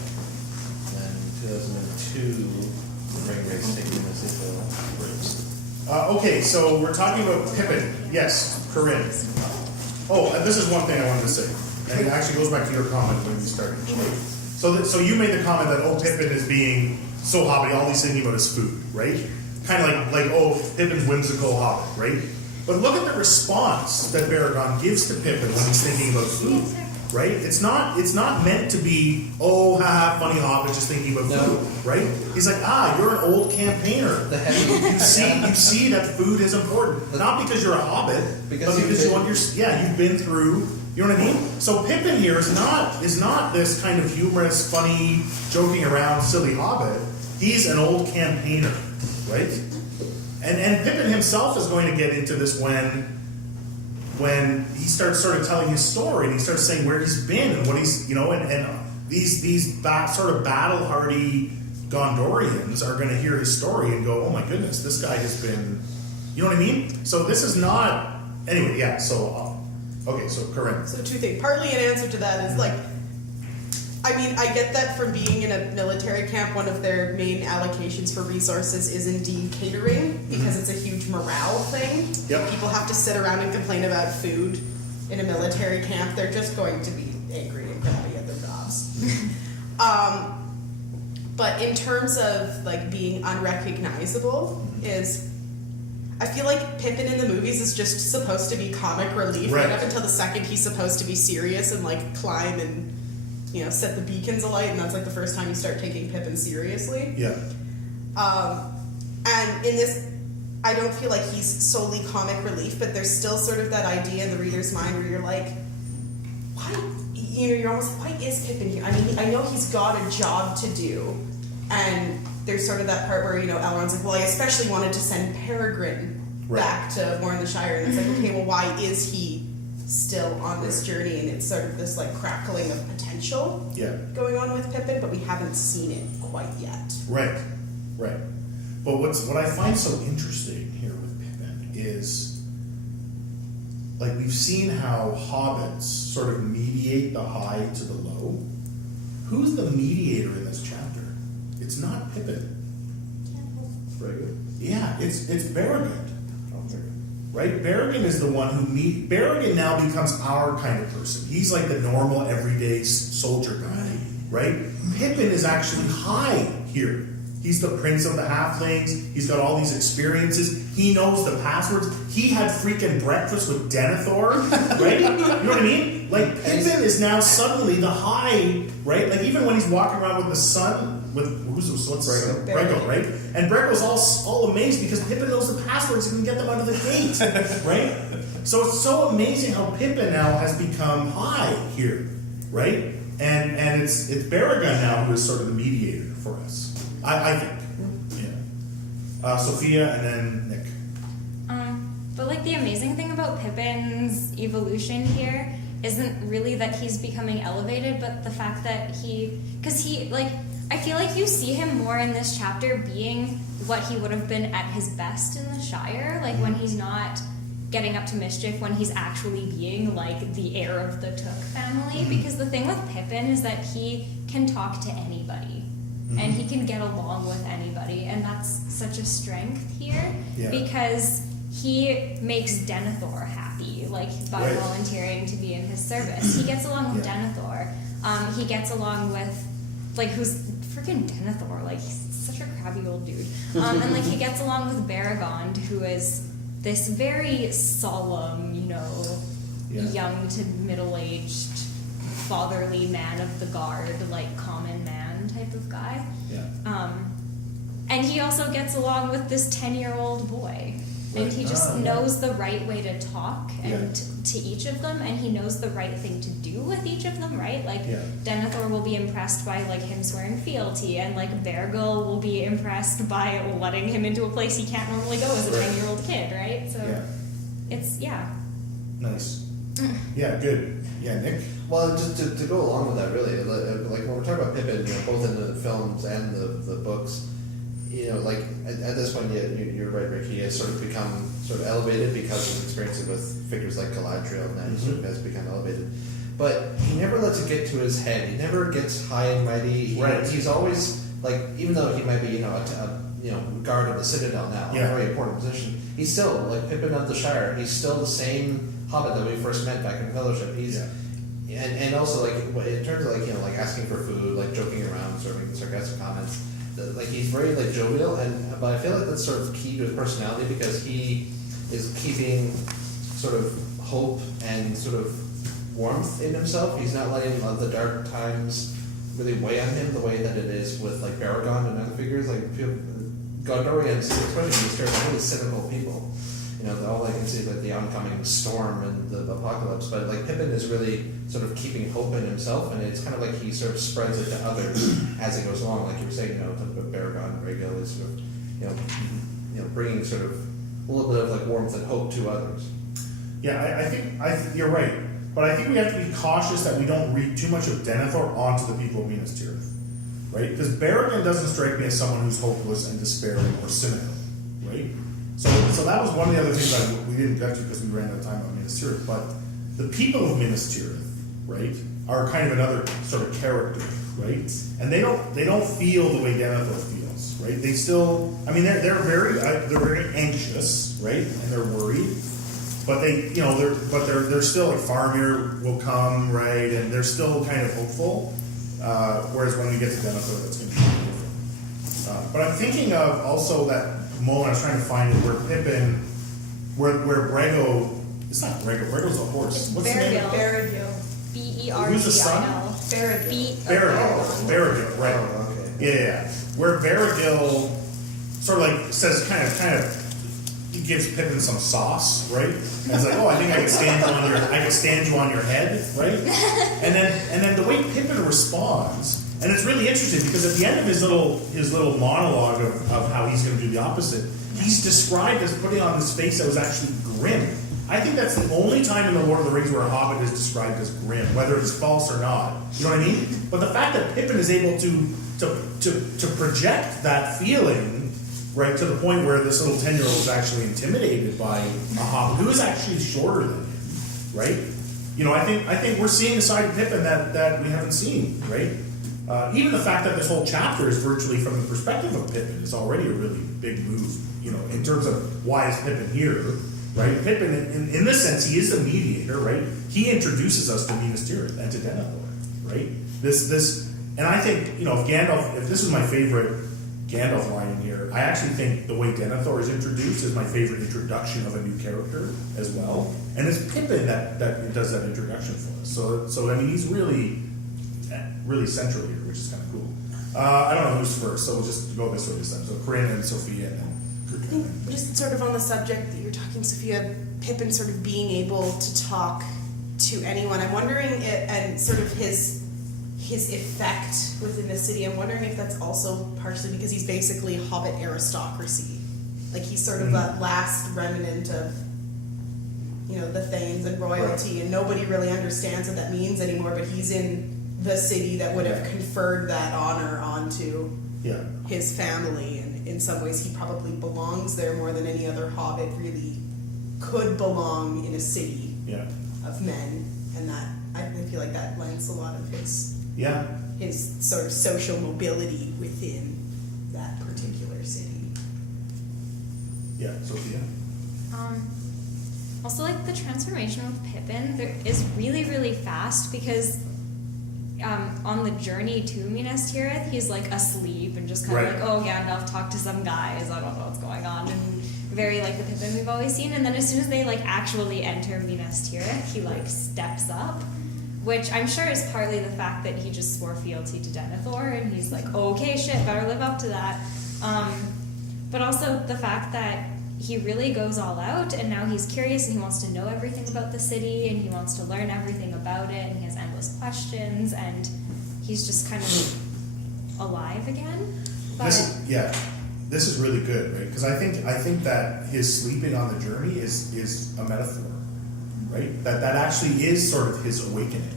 And 2002, the ring race taking this Okay, so we're talking about Pippin. Yes, Corinne. Oh, this is one thing I wanted to say, and it actually goes back to your comment when we started. So you made the comment that Pippin is being so hobbity, all he's thinking about is food, right? Kind of like Pippin's whimsical hobbit, right? But look at the response that Baragon gives to Pippin when he's thinking about food, right? It's not meant to be, funny hobbit just thinking about food, right? He's like, you're an old campaigner. You see that food is important, not because you're a hobbit, but because you've been through. You know what I mean? So Pippin here is not this kind of humorous, funny, joking around, silly hobbit. He's an old campaigner, right? And Pippin himself is going to get into this when he starts sort of telling his story and he starts saying where he's been and what he's, and these sort of battle-hardy Gondorians are going to hear his story and go, oh my goodness, this guy has been, you know what I mean? So this is not, anyway, yeah, so, okay, so Corinne. So two things. Partly an answer to that is like, I mean, I get that from being in a military camp, one of their main allocations for resources is indeed catering, because it's a huge morale thing. Yep. People have to sit around and complain about food in a military camp. They're just going to be angry and grumpy at their jobs. But in terms of like being unrecognizable I feel like Pippin in the movies is just supposed to be comic relief right up until the second he's supposed to be serious and like climb and set the beacons alight, and that's like the first time you start taking Pippin seriously. Yeah. And in this, I don't feel like he's solely comic relief, but there's still sort of that idea in the reader's mind where you're like, why? You're almost like, why is Pippin here? I mean, I know he's got a job to do, and there's sort of that part where Elrond's like, well, I especially wanted to send Peregrine back to warn the Shire, and it's like, okay, well, why is he still on this journey, and it's sort of this like crackling of potential going on with Pippin, but we haven't seen it quite yet. Right. But what I find so interesting here with Pippin is, like, we've seen how hobbits sort of mediate the high to the low. Who's the mediator in this chapter? It's not Pippin. Yeah, it's Berrigan. Right? Berrigan is the one who Berrigan now becomes our kind of person. He's like the normal, everyday soldier guy, right? Pippin is actually high here. He's the prince of the halflings. He's got all these experiences. He knows the passwords. He had freaking breakfast with Denethor, right? You know what I mean? Like, Pippin is now suddenly the high, right? Like, even when he's walking around with the son, what's Brego, right? And Brego's all amazed because Pippin knows the passwords and can get them out of the gate, right? So it's so amazing how Pippin now has become high here, right? And it's Berrigan now who is sort of the mediator for us. I think. Yeah. Sophia and then Nick. But like the amazing thing about Pippin's evolution here isn't really that he's becoming elevated, but the fact that I feel like you see him more in this chapter being what he would have been at his best in the Shire, like when he's not getting up to mischief, when he's actually being like the heir of the Took family. Because the thing with Pippin is that he can talk to anybody. And he can get along with anybody, and that's such a strength here because he makes Denethor happy, like by volunteering to be in his service. He gets along with Denethor. He gets along with who's freaking Denethor? Like, he's such a crabby old dude. And like he gets along with Baragond, who is this very solemn, young to middle-aged, fatherly man of the guard, like common man type of guy. And he also gets along with this 10-year-old boy. And he just knows the right way to talk and to each of them, and he knows the right thing to do with each of them, right? Like, Denethor will be impressed by, like, him swearing fealty, and, like, Beargal will be impressed by letting him into a place he can't normally go as a 10-year-old kid, right? So, it's, Nice. Yeah, good. Yeah, Nick? Well, just to go along with that, really, like when we're talking about Pippin, both in the films and the books, like at this point, you're right, Rick. He has sort of become sort of elevated because of experiences with figures like Galadriel, and that he sort of has become elevated. But he never lets it get to his head. He never gets high and mighty. He's always like, even though he might be a guard of the Citadel now, a very important position, he's still like Pippin of the Shire. He's still the same Hobbit that we first met back in Fellowship. He's and also like in terms of like asking for food, like joking around, sort of sarcastic comments. Like he's very like jovial, but I feel like that's sort of key to his personality because he is keeping sort of hope and sort of warmth in himself. He's not letting the dark times really weigh on him the way that it is with like Baragond and other figures. Like Gondorians, especially these terrible, really cynical people. All I can see is like the oncoming storm and the apocalypse. But like Pippin is really sort of keeping hope in himself, and it's kind of like he sort of spreads it to others as he goes along. Like you were saying, talking about Baragond and Rhaegal is sort of, bringing sort of a little bit of like warmth and hope to others. Yeah, I think you're right, but I think we have to be cautious that we don't read too much of Denethor onto the people of Minas Tirith, right? Because Baragond doesn't strike me as someone who's hopeless and despairing or cynical, right? So that was one of the other things that we didn't get to because we ran out of time on Minas Tirith. But the people of Minas Tirith, right, are kind of another sort of character, right? And they don't feel the way Denethor feels, right? They still, they're very anxious, right, and they're worried. But they're still like Faramir will come, right, and they're still kind of hopeful. Whereas when we get to Denethor, that's going to be different. But I'm thinking of also that moment I was trying to find it where Pippin, where Brego, it's not Brego, Brego's a horse. What's the name? Baragil. B-E-R-G-I-L. Who's the son? Baragil, right. Oh, okay. Yeah. Where Baragil sort of like says kind of he gives Pippin some sauce, right? And it's like, I think I can stand you on your head, right? And then the way Pippin responds. And it's really interesting because at the end of his little monologue of how he's going to do the opposite, he's described as putting on this face that was actually grim, I think that's the only time in the Lord of the Rings where a hobbit is described as grim, whether it's false or not. You know what I mean? But the fact that Pippin is able to project that feeling, right, to the point where this little 10-year-old is actually intimidated by a hobbit who is actually shorter than him, right? You know, I think we're seeing a side of Pippin that we haven't seen, right? Even the fact that this whole chapter is virtually from the perspective of Pippin is already a really big move, you know, in terms of why is Pippin here, right? Pippin, in this sense, he is the mediator, right? He introduces us to Minas Tirith and to Denethor, right? And I think, you know, if this is my favorite Gandalf line in here, I actually think the way Denethor is introduced is my favorite introduction of a new character as well. And it's Pippin that does that introduction for us. So I mean, he's really central here, which is kind of cool. I don't know who's first, so we'll just go this way this time. So Corinne and Sophia and then I think just sort of on the subject that you're talking, Sophia, Pippin sort of being able to talk to anyone. I'm wondering, and sort of his effect within the city, I'm wondering if that's also partially because he's basically Hobbit aristocracy. Like he's sort of that last remnant of, you know, the Thanes and royalty, and nobody really understands what that means anymore, but he's in the city that would have conferred that honor onto his family, and in some ways he probably belongs there more than any other Hobbit really could belong in a city of men, and that I feel like that lends a lot of his sort of social mobility within that particular city. Yeah, Sophia? Also, like, the transformation with Pippin is really, really fast because on the journey to Minas Tirith, he's, like, asleep and just kind of like, oh, Gandalf, talk to some guys, I don't know what's going on, and very like the Pippin we've always seen. And then as soon as they, like, actually enter Minas Tirith, he, like, steps up, which I'm sure is partly the fact that he just swore fealty to Denethor, and he's like, okay, shit, better live up to that. But also the fact that he really goes all out, and now he's curious and he wants to know everything about the city, and he wants to learn everything about it, and he has endless questions, and he's just kind of alive again. But This is really good, right? Because I think that his sleeping on the journey is a metaphor, right? That actually is sort of his awakening,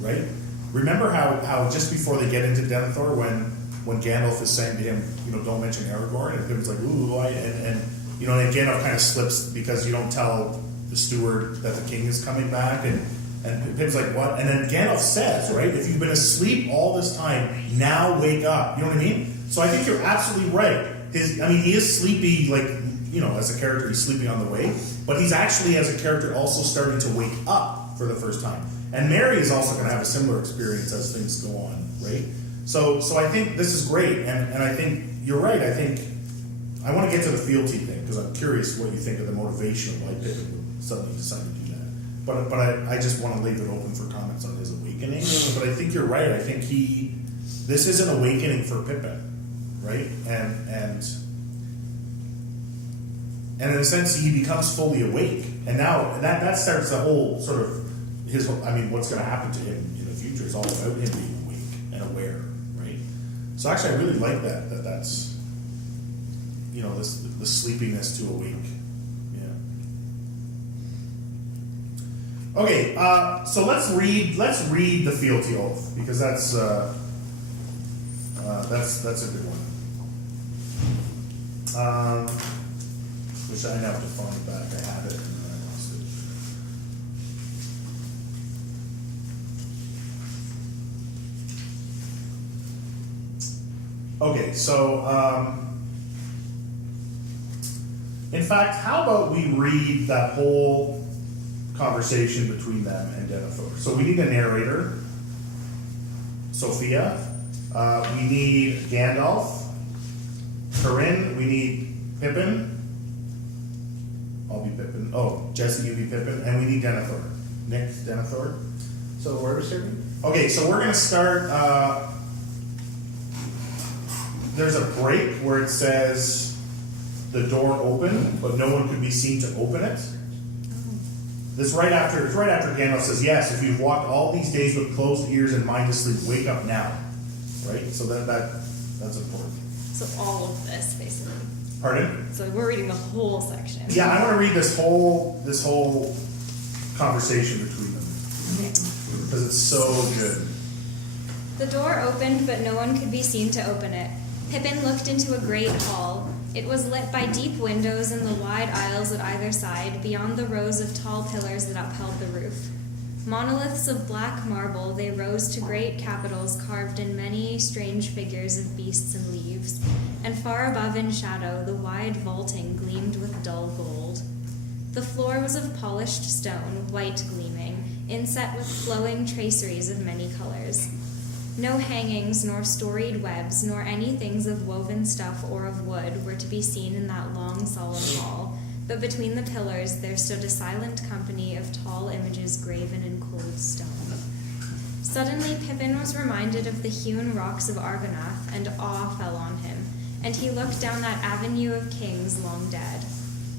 right? Remember how just before they get into Denethor, when Gandalf is saying to him, you know, don't mention Aragorn, and Pippin's like, ooh, why? And you know, and Gandalf kind of slips because you don't tell the steward that the king is coming back, and Pippin's like, what? And then Gandalf says, right, if you've been asleep all this time, now wake up. You know what I mean? So I think you're absolutely right. He is sleepy, like, you know, as a character, he's sleeping on the way, but he's actually, as a character, also starting to wake up for the first time. And Mary is also going to have a similar experience as things go on, right? So I think this is great, and I think you're right. I want to get to the fealty thing, because I'm curious what you think of the motivation of why Pippin would suddenly decide to do that. But I just want to leave it open for comments on his awakening. But I think you're right. I think this is an awakening for Pippin, right? And in a sense, he becomes fully awake. And now that starts the whole sort of what's going to happen to him in the future is all about him being awake and aware, right? So actually, I really like that's, you know, the sleepiness to awake. Yeah. Okay, so let's read the fealty oath, because that's a good one. Which I have to find back. I have it, and then I lost it. Okay, so in fact, how about we read that whole conversation between them and Denethor? So we need a narrator, Sophia. We need Gandalf. Corinne, we need Pippin. I'll be Pippin. Oh, Jesse, you be Pippin. And we need Denethor. Nick, Denethor. So where is Pippin? Okay, so we're going to start. There's a break where it says the door opened, but no one could be seen to open it. It's right after Gandalf says, yes, if you've walked all these days with closed ears and mind asleep, wake up now. Right? So that's important. So all of this, basically. Pardon? So we're reading the whole section. Yeah, I want to read this whole conversation between them because it's so good. The door opened, but no one could be seen to open it. Pippin looked into a great hall. It was lit by deep windows in the wide aisles at either side, beyond the rows of tall pillars that upheld the roof. Monoliths of black marble, they rose to great capitals carved in many strange figures of beasts and leaves, and far above in shadow the wide vaulting gleamed with dull gold. The floor was of polished stone, white gleaming, inset with flowing traceries of many colors. No hangings, nor storied webs, nor any things of woven stuff or of wood were to be seen in that long, solemn hall, but between the pillars there stood a silent company of tall images graven in cold stone. Suddenly Pippin was reminded of the hewn rocks of Argonath, and awe fell on him, and he looked down that avenue of kings long dead.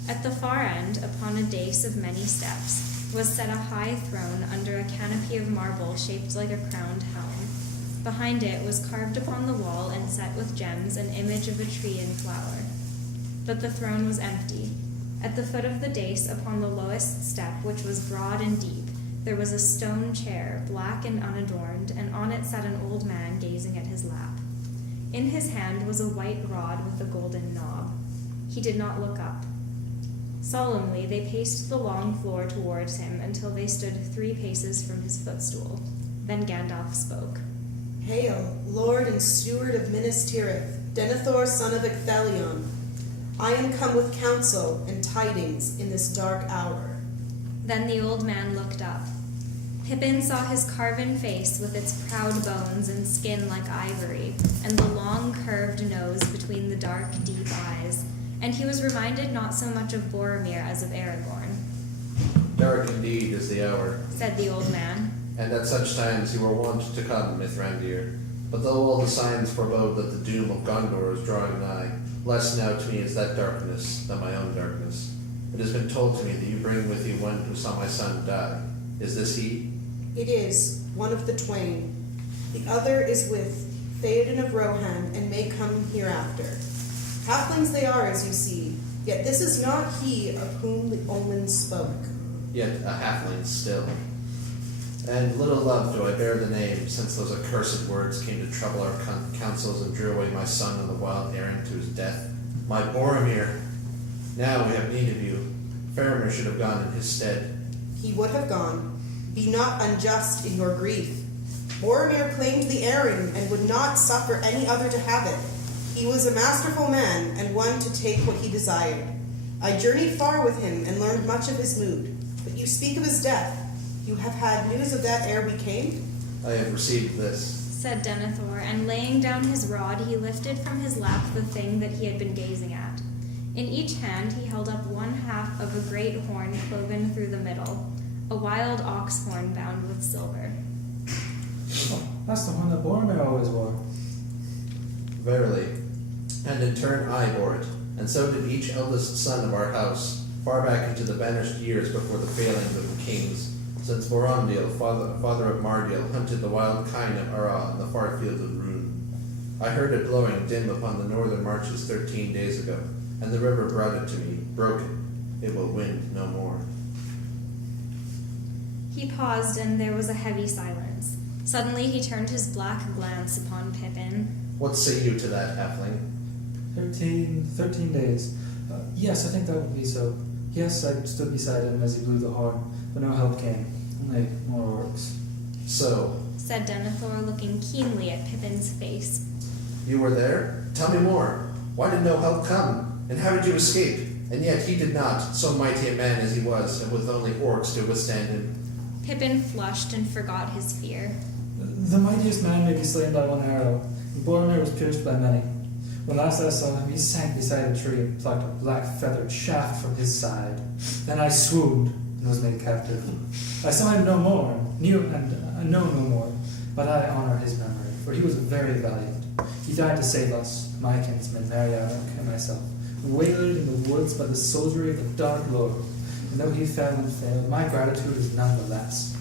At the far end, upon a dais of many steps, was set a high throne under a canopy of marble shaped like a crowned helm. Behind it was carved upon the wall and set with gems an image of a tree in flower. But the throne was empty. At the foot of the dais, upon the lowest step, which was broad and deep, there was a stone chair, black and unadorned, and on it sat an old man gazing at his lap. In his hand was a white rod with a golden knob. He did not look up. Solemnly they paced the long floor towards him until they stood 3 paces from his footstool. Then Gandalf spoke. Hail, Lord and Steward of Minas Tirith, Denethor, son of Ecthelion. I am come with counsel and tidings in this dark hour. Then the old man looked up. Pippin saw his carven face with its proud bones and skin like ivory, and the long curved nose between the dark, deep eyes, and he was reminded not so much of Boromir as of Aragorn. Dark indeed is the hour, said the old man. And at such times you were wont to come, Mithrandir. But though all the signs forebode that the doom of Gondor is drawing nigh, less now to me is that darkness than my own darkness. It has been told to me that you bring with you one who saw my son die. Is this he? It is, one of the twain. The other is with Theoden of Rohan, and may come hereafter. Halflings they are, as you see, yet this is not he of whom the omens spoke. Yet a halfling still. And little love do I bear the name, since those accursed words came to trouble our councils and drew away my son on the wild errand to his death. My Boromir! Now we have need of you. Faramir should have gone in his stead. He would have gone. Be not unjust in your grief. Boromir claimed the errand and would not suffer any other to have it. He was a masterful man and one to take what he desired. I journeyed far with him and learned much of his mood. But you speak of his death. You have had news of that ere we came? I have received this, said Denethor, and laying down his rod, he lifted from his lap the thing that he had been gazing at. In each hand he held up one half of a great horn cloven through the middle, a wild ox horn bound with silver. Oh, that's the one that Boromir always wore. Verily. And in turn I bore it, and so did each eldest son of our house, far back into the vanished years before the failings of the kings, since Boromdil, father of Mardil, hunted the wild kine of Ara in the far fields of Rhûn. I heard it blowing dim upon the northern marches 13 days ago, and the river brought it to me, broken. It will wind no more. He paused, and there was a heavy silence. Suddenly he turned his black glance upon Pippin. What say you to that, halfling? 13 days. Yes, I think that would be so. Yes, I stood beside him as he blew the horn, but no help came. Only more orcs. So, said Denethor, looking keenly at Pippin's face. You were there? Tell me more. Why did no help come? And how did you escape? And yet he did not, so mighty a man as he was, and with only orcs to withstand him. Pippin flushed and forgot his fear. The mightiest man may be slain by one arrow, and Boromir was pierced by many. When last I saw him, he sank beside a tree and plucked a black feathered shaft from his side. Then I swooned and was made captive. I saw him no more, knew and know no more, but I honor his memory, for he was very valiant. He died to save us, my kinsmen, Meriadoc and myself, waylaid in the woods by the soldiery of the Dark Lord, and though he fell and failed, my gratitude is none the less.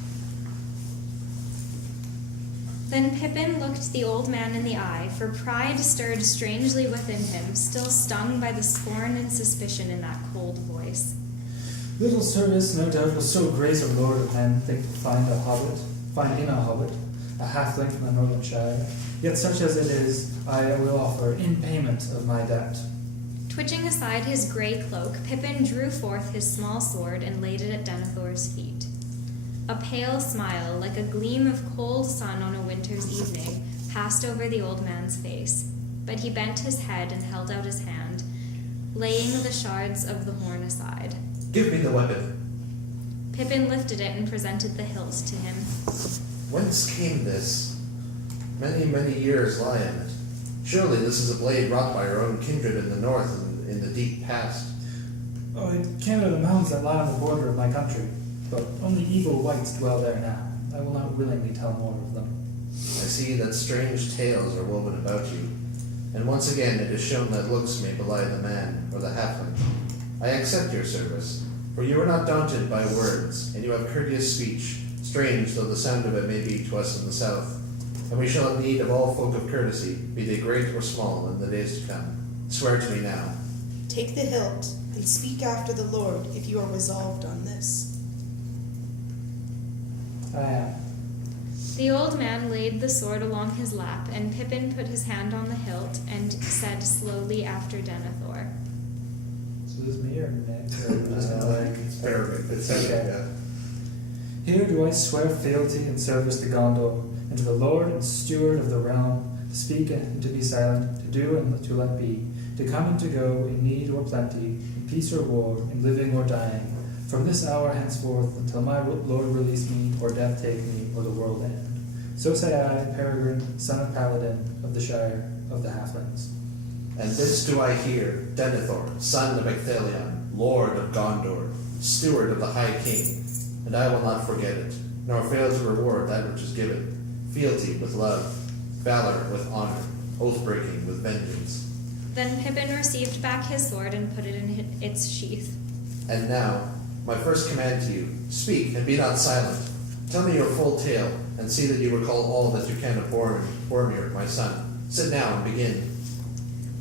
Then Pippin looked the old man in the eye, for pride stirred strangely within him, still stung by the scorn and suspicion in that cold voice. Little service, no doubt, will so grace a lord of men think to find in a hobbit, a halfling from the northern shire. Yet such as it is, I will offer in payment of my debt. Twitching aside his grey cloak, Pippin drew forth his small sword and laid it at Denethor's feet. A pale smile, like a gleam of cold sun on a winter's evening, passed over the old man's face, but he bent his head and held out his hand, laying the shards of the horn aside. Give me the weapon. Pippin lifted it and presented the hilt to him. Whence came this? Many, many years lie in it. Surely this is a blade wrought by our own kindred in the north and in the deep past. Oh, it came out of the mountains that lie on the border of my country, but only evil wights dwell there now. I will not willingly tell more of them. I see that strange tales are woven about you, and once again it is shown that looks may belie the man or the halfling. I accept your service, for you are not daunted by words, and you have courteous speech, strange though the sound of it may be to us in the south. And we shall have need of all folk of courtesy, be they great or small, in the days to come. Swear to me now. Take the hilt and speak after the Lord if you are resolved on this. I am. The old man laid the sword along his lap, and Pippin put his hand on the hilt and said slowly after Denethor. So this is me or Nick? It's perfect. It's okay. Yeah. Here do I swear fealty and service to Gondor, and to the Lord and Steward of the realm, to speak and to be silent, to do and to let be, to come and to go, in need or plenty, in peace or war, in living or dying, from this hour henceforth until my Lord release me, or death take me, or the world end. So say I, Peregrine, son of Paladin, of the Shire of the Halflings. And this do I hear, Denethor, son of Ecthelion, Lord of Gondor, Steward of the High King, and I will not forget it, nor fail to reward that which is given, fealty with love, valor with honor, oath-breaking with vengeance. Then Pippin received back his sword and put it in its sheath. And now, my first command to you, speak and be not silent. Tell me your full tale, and see that you recall all that you can of Boromir, my son. Sit down and begin.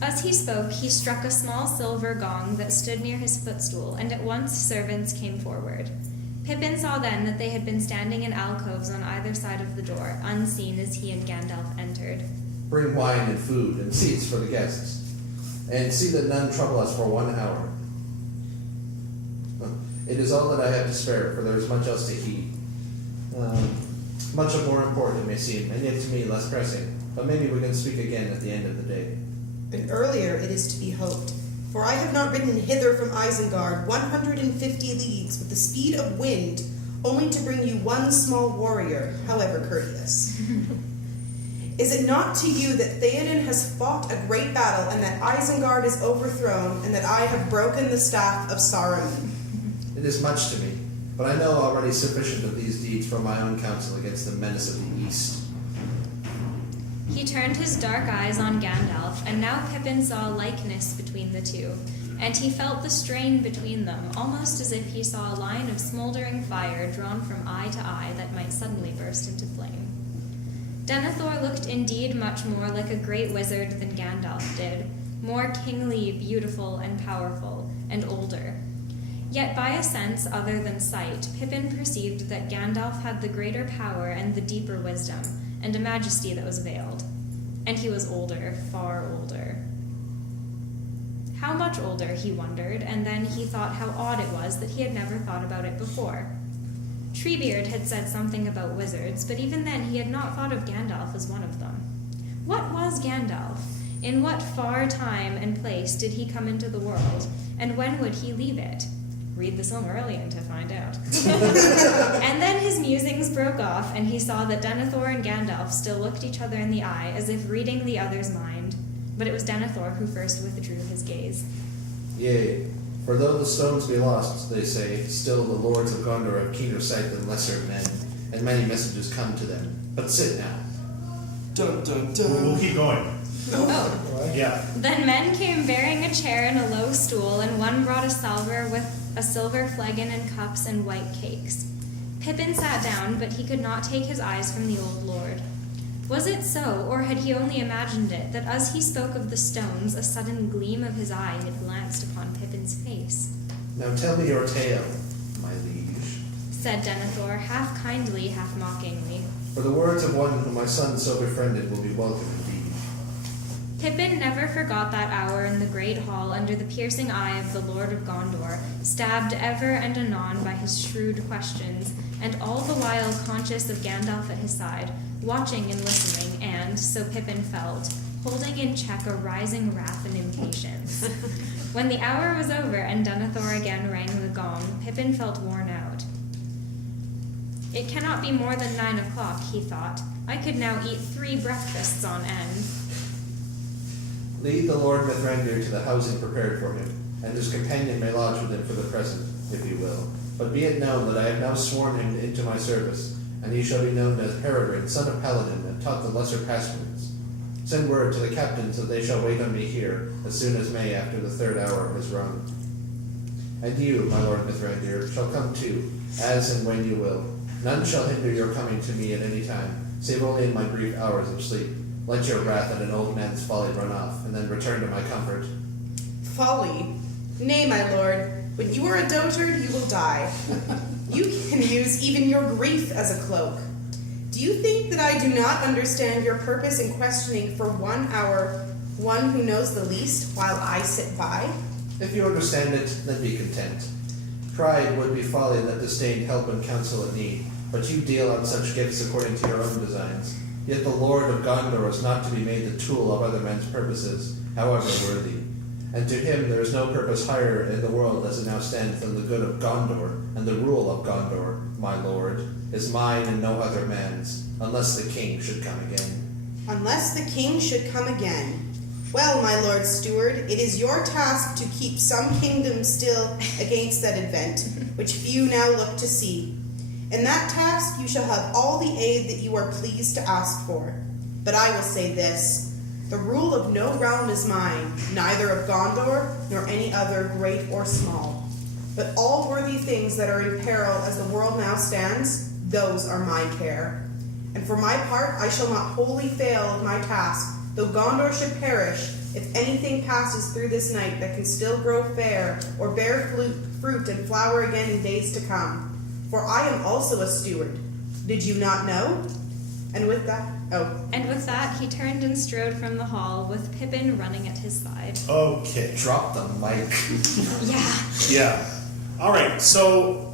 As he spoke, he struck a small silver gong that stood near his footstool, and at once servants came forward. Pippin saw then that they had been standing in alcoves on either side of the door, unseen as he and Gandalf entered. Bring wine and food and seats for the guests, and see that none trouble us for 1 hour. It is all that I have to spare, for there is much else to heed. Much of more important it may seem, and yet to me less pressing, but maybe we can speak again at the end of the day. And earlier it is to be hoped, for I have not ridden hither from Isengard 150 leagues with the speed of wind, only to bring you one small warrior, however courteous. Is it not to you that Theoden has fought a great battle, and that Isengard is overthrown, and that I have broken the staff of Saruman? It is much to me, but I know already sufficient of these deeds from my own counsel against the menace of the East. He turned his dark eyes on Gandalf, and now Pippin saw a likeness between the two, and he felt the strain between them, almost as if he saw a line of smoldering fire drawn from eye to eye that might suddenly burst into flame. Denethor looked indeed much more like a great wizard than Gandalf did, more kingly, beautiful, and powerful, and older. Yet by a sense other than sight, Pippin perceived that Gandalf had the greater power and the deeper wisdom, and a majesty that was veiled. And he was older, far older. How much older, he wondered, and then he thought how odd it was that he had never thought about it before. Treebeard had said something about wizards, but even then he had not thought of Gandalf as one of them. What was Gandalf? In what far time and place did he come into the world, and when would he leave it? Read the Silmarillion to find out. And then his musings broke off, and he saw that Denethor and Gandalf still looked each other in the eye, as if reading the other's mind. But it was Denethor who first withdrew his gaze. Yea, for though the stones be lost, they say, still the lords of Gondor have keener sight than lesser men, and many messages come to them. But sit now. Dun dun dun. We'll keep going. Oh. Yeah. Then men came bearing a chair and a low stool, and one brought a salver with a silver flagon and cups and white cakes. Pippin sat down, but he could not take his eyes from the old lord. Was it so, or had he only imagined it, that as he spoke of the stones, a sudden gleam of his eye had glanced upon Pippin's face? Now tell me your tale, my liege. Said Denethor, half kindly, half mockingly. For the words of one whom my son so befriended will be welcome indeed. Pippin never forgot that hour in the great hall under the piercing eye of the Lord of Gondor, stabbed ever and anon by his shrewd questions, and all the while conscious of Gandalf at his side, watching and listening, and, so Pippin felt, holding in check a rising wrath and impatience. When the hour was over and Denethor again rang the gong, Pippin felt worn out. It cannot be more than 9 o'clock, he thought. I could now eat 3 breakfasts on end. Lead the Lord Mithrandir to the housing prepared for him, and his companion may lodge with him for the present, if you will. But be it known that I have now sworn him into my service, and he shall be known as Peregrine, son of Paladin, and taught the lesser passions. Send word to the captains that they shall wait on me here, as soon as may after the 3rd hour has rung. And you, my lord Mithrandir, shall come too, as and when you will. None shall hinder your coming to me at any time, save only in my brief hours of sleep. Let your wrath and an old man's folly run off, and then return to my comfort. Folly? Nay, my lord, when you are a dotard, you will die. You can use even your grief as a cloak. Do you think that I do not understand your purpose in questioning for 1 hour one who knows the least while I sit by? If you understand it, then be content. Pride would be folly that disdained help and counsel at need, but you deal out such gifts according to your own designs. Yet the Lord of Gondor is not to be made the tool of other men's purposes, however worthy. And to him there is no purpose higher in the world as it now stands than the good of Gondor, and the rule of Gondor, my lord, is mine and no other man's, unless the king should come again. Unless the king should come again. Well, my lord steward, it is your task to keep some kingdom still against that event, which few now look to see. In that task you shall have all the aid that you are pleased to ask for. But I will say this, the rule of no realm is mine, neither of Gondor nor any other great or small. But all worthy things that are in peril as the world now stands, those are my care. And for my part I shall not wholly fail of my task, though Gondor should perish, if anything passes through this night that can still grow fair, or bear fruit and flower again in days to come. For I am also a steward. Did you not know? And with that, he turned and strode from the hall, with Pippin running at his side. Okay. Drop the mic. Yeah. All right. So,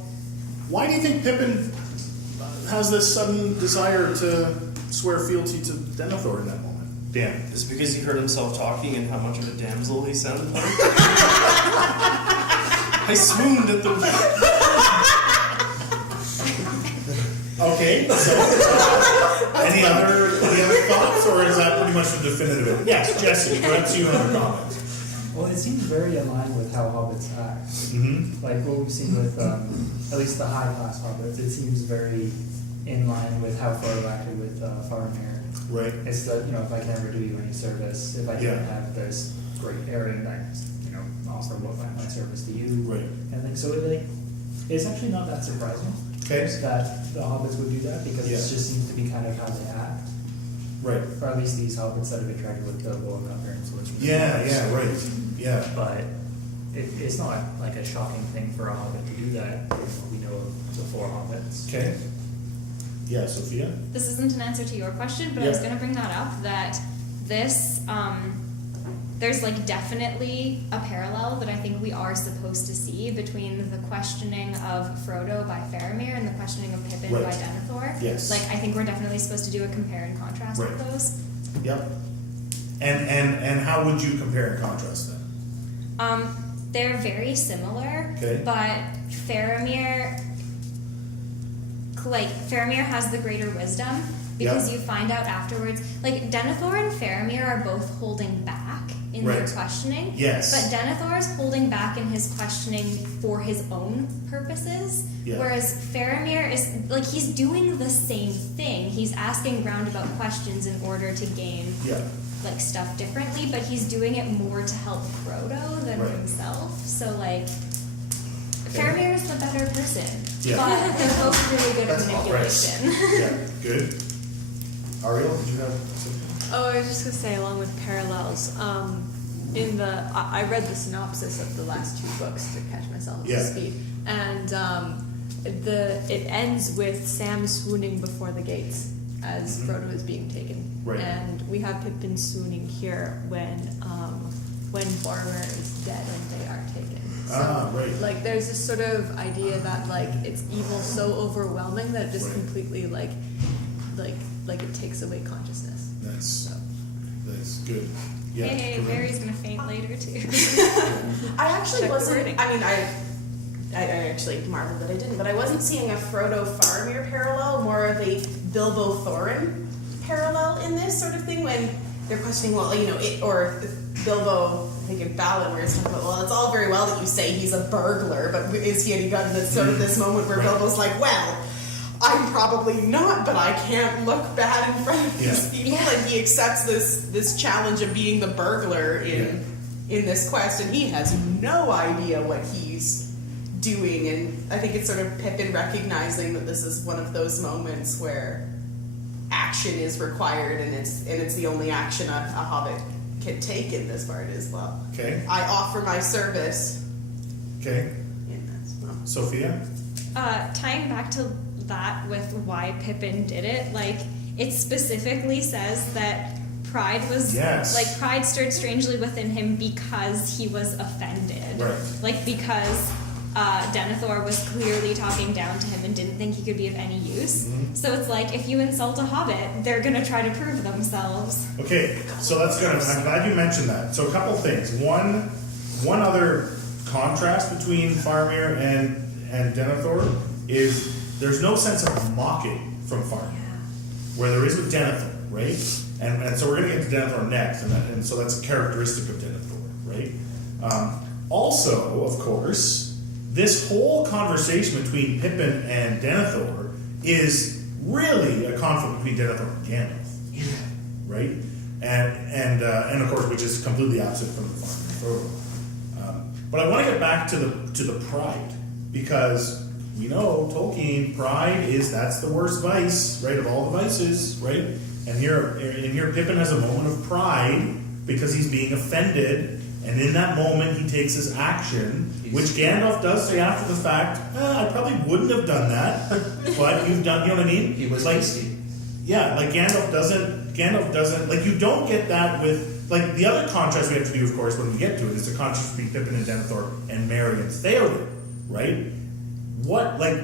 why do you think Pippin has this sudden desire to swear fealty to Denethor in that moment? Dan. Is it because he heard himself talking and how much of a damsel he sounded like? I swooned at the... Okay, so any other thoughts, or is that pretty much the definitive? Yes, Jesse, what's your other comment? Well, it seems very aligned with how hobbits act. Mm-hmm. Like what we've seen with at least the high class hobbits, it seems very in line with how Frodo acted with Faramir. Right. It's that, if I can ever do you any service, if I can have this great errand, I offer my service to you. Right. And so it's actually not that surprising. Okay. That the hobbits would do that, because it just seems to be kind of how they act. Right. Or at least these hobbits that have interacted with Bilbo and Upper and Swordsman. Right. Yeah. But it's not like a shocking thing for a hobbit to do that. We know of the 4 hobbits. Okay. Yeah, Sophia? This isn't an answer to your question, but I was going to bring that up, that this, there's definitely a parallel that I think we are supposed to see between the questioning of Frodo by Faramir and the questioning of Pippin by Denethor. Yes. I think we're definitely supposed to do a compare and contrast of those. Yep. And how would you compare and contrast them? They're very similar, but Faramir has the greater wisdom, because you find out afterwards, Denethor and Faramir are both holding back in their questioning. Yes. But Denethor is holding back in his questioning for his own purposes, whereas Faramir is, he's doing the same thing. He's asking roundabout questions in order to gain, stuff differently, but he's doing it more to help Frodo than himself. So, Faramir is the better person. Yeah. But they're both really good at manipulation. Yeah, good. Ariel, did you have something? Oh, I was just gonna say, along with parallels, I read the synopsis of the last two books to catch myself up to speed, and it ends with Sam swooning before the gates as Frodo is being taken, Right. and we have Pippin swooning here when Boromir is dead and they are taken. So, right. like, there's this sort of idea that like it's evil so overwhelming that it just completely like it takes away consciousness. That's good. Yeah. Hey, Mary's gonna faint later too. I actually Check the wasn't. wording. I mean, I actually marveled that I didn't, but I wasn't seeing a Frodo Faramir parallel, more of a Bilbo Thorin parallel in this sort of thing when they're questioning, well, you know, or Bilbo, I think in Balin, where it's talking about, well, it's all very well that you say he's a burglar, but is he any good? And it's sort of this moment where Bilbo's like, well, I'm probably not, but I can't look bad in front of these people. And he accepts this challenge of being the burglar in this quest, and he has no idea what he's doing. And I think it's sort of Pippin recognizing that this is one of those moments where action is required, and it's the only action a hobbit can take in this part as well. Okay. I offer my service. Okay. In this. Well. Sophia? Tying back to that with why Pippin did it, like, it specifically says that pride stirred strangely within him because he was offended. Right. Like, because Denethor was clearly talking down to him and didn't think he could be of any use. Mm-hmm. So it's like, if you insult a hobbit, they're gonna try to prove themselves. Okay, so that's good. I'm glad you mentioned that. So a couple things. One other contrast between Faramir and Denethor is there's no sense of mocking from Faramir, where there is with Denethor, right? And so we're going to get to Denethor next, and so that's a characteristic of Denethor, right? Also, of course, this whole conversation between Pippin and Denethor is really a conflict between Denethor and Gandalf, right? And of course, which is completely opposite from the Faramir and Frodo. But I want to get back to the pride, because we know Tolkien, that's the worst vice, right, of all the vices, right? And here Pippin has a moment of pride because he's being offended, and in that moment he takes his action, which Gandalf does say after the fact, I probably wouldn't have done that, but you've done, you know what I mean? He was like, hasty. Yeah, like Gandalf doesn't, like, you don't get that with, like, the other contrast we have to do, of course, when we get to it, is the contrast between Pippin and Denethor and Merry and Theoden, right? What, like,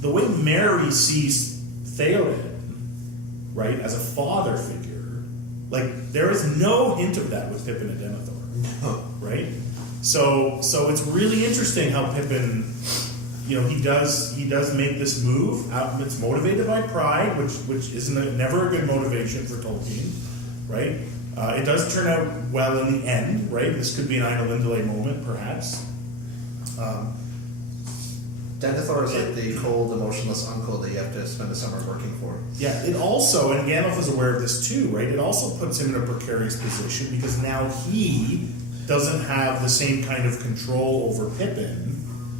the way Merry sees Theoden, right, as a father figure, like, there is no hint of that with Pippin and Denethor. No. Right? So it's really interesting how Pippin, you know, he does make this move. It's motivated by pride, which isn't never a good motivation for Tolkien, right? It does turn out well in the end, right? This could be an Ina Lindley moment, perhaps. Denethor is like the cold, emotionless uncle that you have to spend the summer working for. Yeah, it also, and Gandalf is aware of this too, right? It also puts him in a precarious position because now he doesn't have the same kind of control over Pippin,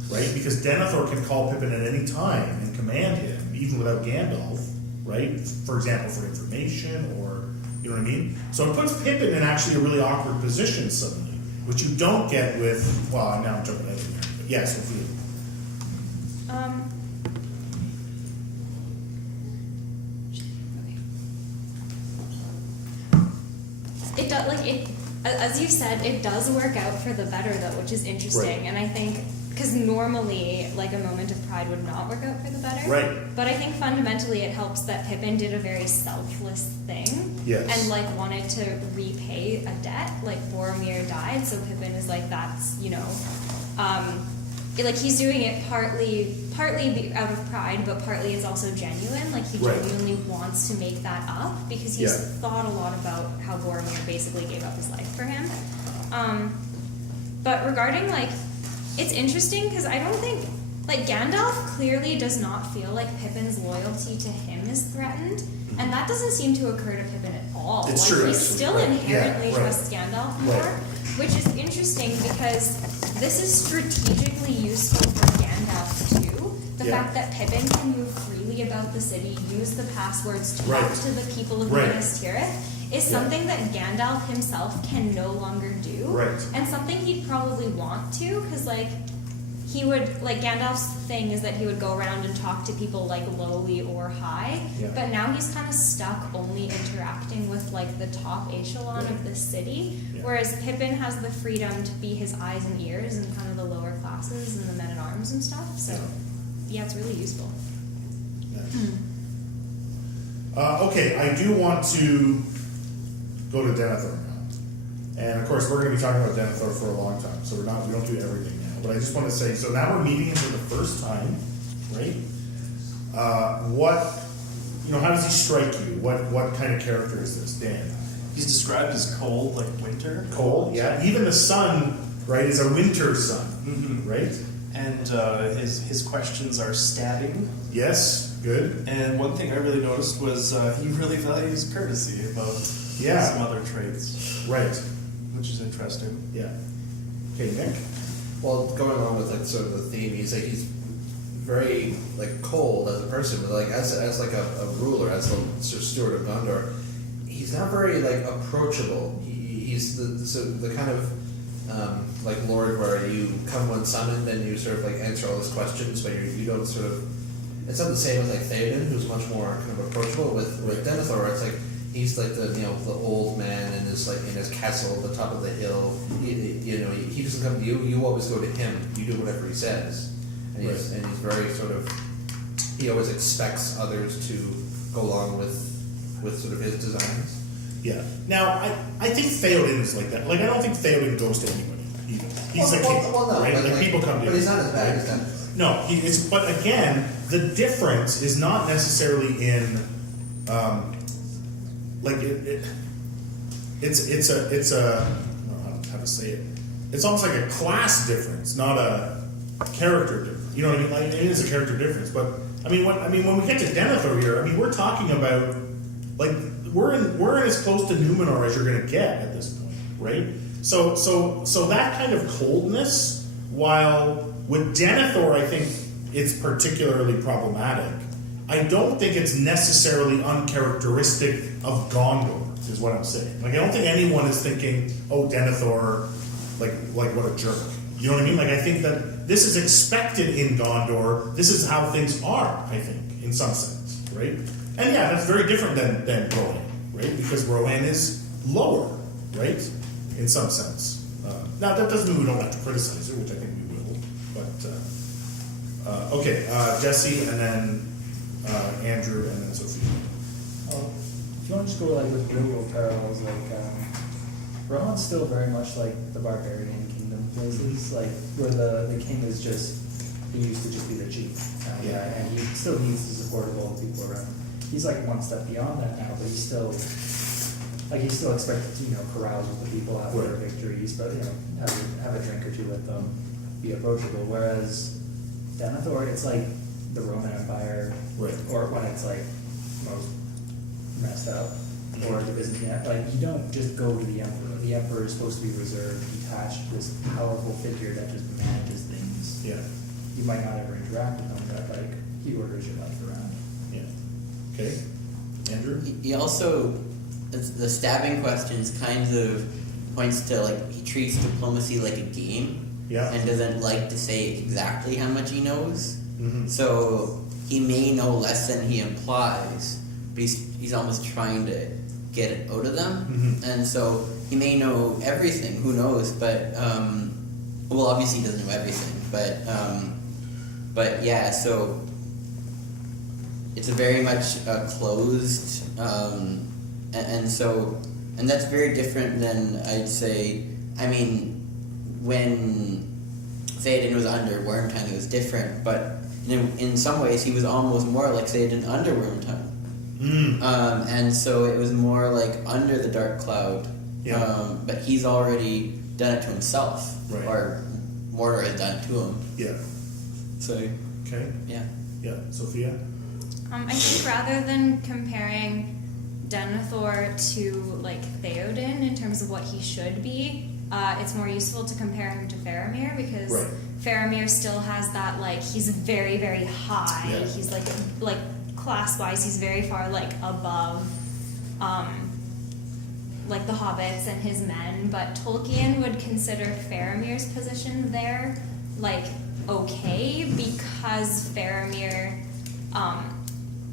right? Because Denethor can call Pippin at any time and command him, even without Gandalf, right? For example, for information or, you know what I mean? So it puts Pippin in actually a really awkward position suddenly, which you don't get with, well, now I'm jumping ahead here, but yeah, Sophia. It does, like, it, as you said, it does work out for the better, though, which is interesting. Right. And I think, because normally, like, a moment of pride would not work out for the better. Right. But I think fundamentally it helps that Pippin did a very selfless thing. Yes. And, like, wanted to repay a debt. Like, Boromir died, so Pippin is like, that's, you know, like, he's doing it partly out of pride, but partly it's also genuine. Like, he genuinely wants to make that up because he's thought a lot about how Boromir basically gave up his life for him. But regarding, like, it's interesting because I don't think, like, Gandalf clearly does not feel like Pippin's loyalty to him is threatened, and that doesn't seem to occur to Pippin at all. It's like, true, he actually. still inherently trusts Gandalf more, Right. which is interesting because this is strategically useful for Gandalf too. The fact that Pippin can move freely about throughout the city, use the passwords to Right. talk to the people of Right. Minas Tirith, is something that Gandalf himself can no longer do. Right. And something he'd probably want to, because like he would, like Gandalf's thing is that he would go around and talk to people like lowly or high, Yeah. but now he's kind of stuck only interacting with like the top echelon of the city, Yeah. whereas Pippin has the freedom to be his eyes and ears and kind of the lower classes and the men-at-arms and stuff, so yeah, it's really useful. Okay, I do want to go to Denethor now. And of course, we're going to be talking about Denethor for a long time, so we don't do everything now. But I just want to say, so now we're meeting him for the first time, right? How does he strike you? What kind of character is this, Dan? He's described as cold, like winter. Cold, yeah. Even the sun, right, is a winter sun, right? And his questions are stabbing. Yes, good. And one thing I really noticed was he really values courtesy above some other traits. Right. Which is interesting. Yeah. Okay, Nick? Well, going along with like sort of the theme, he's very like cold as a person, but like as like a ruler, as the sort of steward of Gondor, he's not very like approachable. He's the kind of like Lord where you come when summoned and you sort of like answer all his questions, but you don't sort of. It's not the same with like Theoden, who's much more kind of approachable. With Denethor, it's like he's like the the old man in his castle at the top of the hill. He doesn't come to you. You always go to him. You do whatever he says, and he's very sort of. He always expects others to go along with sort of his designs. Yeah. Now, I think Theoden is like that. Like, I don't think Theoden goes to anybody. He's a king, no, right? Like, people come to him. But he's not as bad as Denethor. No, but again, the difference is not necessarily in, it's a, I don't know how to say it. It's almost like a class difference, not a character difference. You know what I mean? Like, it is a character difference, but when we get to Denethor here, we're talking about like we're in as close to Numenor as you're going to get at this point, right? So that kind of coldness, while with Denethor, I think it's particularly problematic. I don't think it's necessarily uncharacteristic of Gondor, is what I'm saying. Like, I don't think anyone is thinking, oh, Denethor, like what a jerk. You know what I mean? Like, I think that this is expected in Gondor. This is how things are, I think, in some sense, right? And yeah, that's very different than Rohan, right? Because Rohan is lower, right? In some sense. Now, that doesn't mean we don't have to criticize it, which I think we will. But, okay, Jesse, and then Andrew, and then Sophia. If you want to just go like with real parallels, like Rohan's still very much like the barbarian kingdom places, like where the king is just, he used to just be the chief, and he still needs the support of all the people around. He's like one step beyond that now, but he's still expected to carouse with the people after their victories, but have a drink or two with them, be approachable. Whereas Denethor, it's like the Roman Empire, or when it's like most messed up, or the Byzantine. Like, you don't just go to the emperor. The emperor is supposed to be reserved, detached, this powerful figure that just manages things. Yeah. You might not ever interact with him, but like he orders your life around. Yeah. Okay. Andrew? He also, the stabbing questions kind of points to like he treats diplomacy like a game. Yeah. And doesn't like to say exactly how much he knows. Mm-hmm. So he may know less than he implies, but he's almost trying to get it out of them. Mm-hmm. And so he may know everything, who knows, but well, obviously he doesn't know everything, but yeah, so it's a very much closed, and that's very different than, I'd say, when Theoden was under Wormtongue, it was different, but in some ways he was almost more like Theoden under Wormtongue. And so it was more like under the Dark Cloud, but he's already done it to himself, or Mordor has done it to him. Yeah. So, okay. Yeah. Yeah. Sophia? I think rather than comparing Denethor to like Theoden in terms of what he should be, it's more useful to compare him to Faramir, because Faramir still has that, like, he's very, very high. Yeah. He's like class-wise, he's very far like above, like the hobbits and his men. But Tolkien would consider Faramir's position there like okay, because Faramir,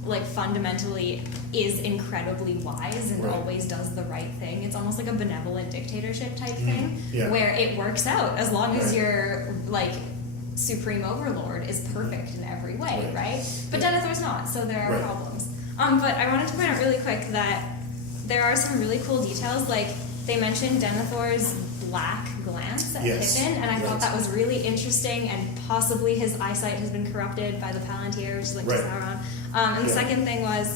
like fundamentally is incredibly wise and Right. always does the right thing. It's almost like a benevolent dictatorship type thing, Yeah. where it works out as long as Right. your like supreme overlord is perfect in every way, right? But Denethor's not, so there are Right. problems. But I wanted to point out really quick that there are some really cool details. Like they mentioned Denethor's black glance at Yes. Pippin, and I Right. thought that was really interesting. And possibly his eyesight has been corrupted by the Palantir, which is like Right. Sauron. And the Yeah. second thing was,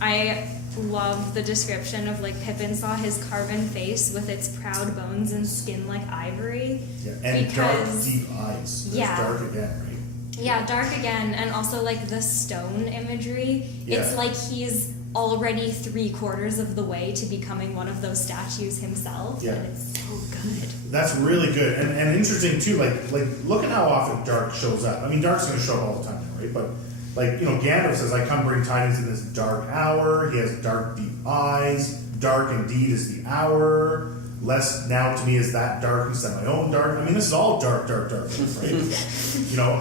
I love the description of like Pippin saw his carven face with its proud bones and skin like ivory. Yeah. And dark, because deep eyes. There's Yeah. dark again, right? yeah, dark again, and also like the stone imagery. It's Yeah. like he's already 3/4 of the way to becoming one of those statues himself. Yeah. And it's so good. That's really good and interesting too. Like look at how often dark shows up. I mean, dark's going to show up all the time, right? But like Gandalf says, "I come bring tidings in this dark hour." He has dark, deep eyes. Dark indeed is the hour. Less now to me is that darkness than my own dark. I mean, this is all dark, right?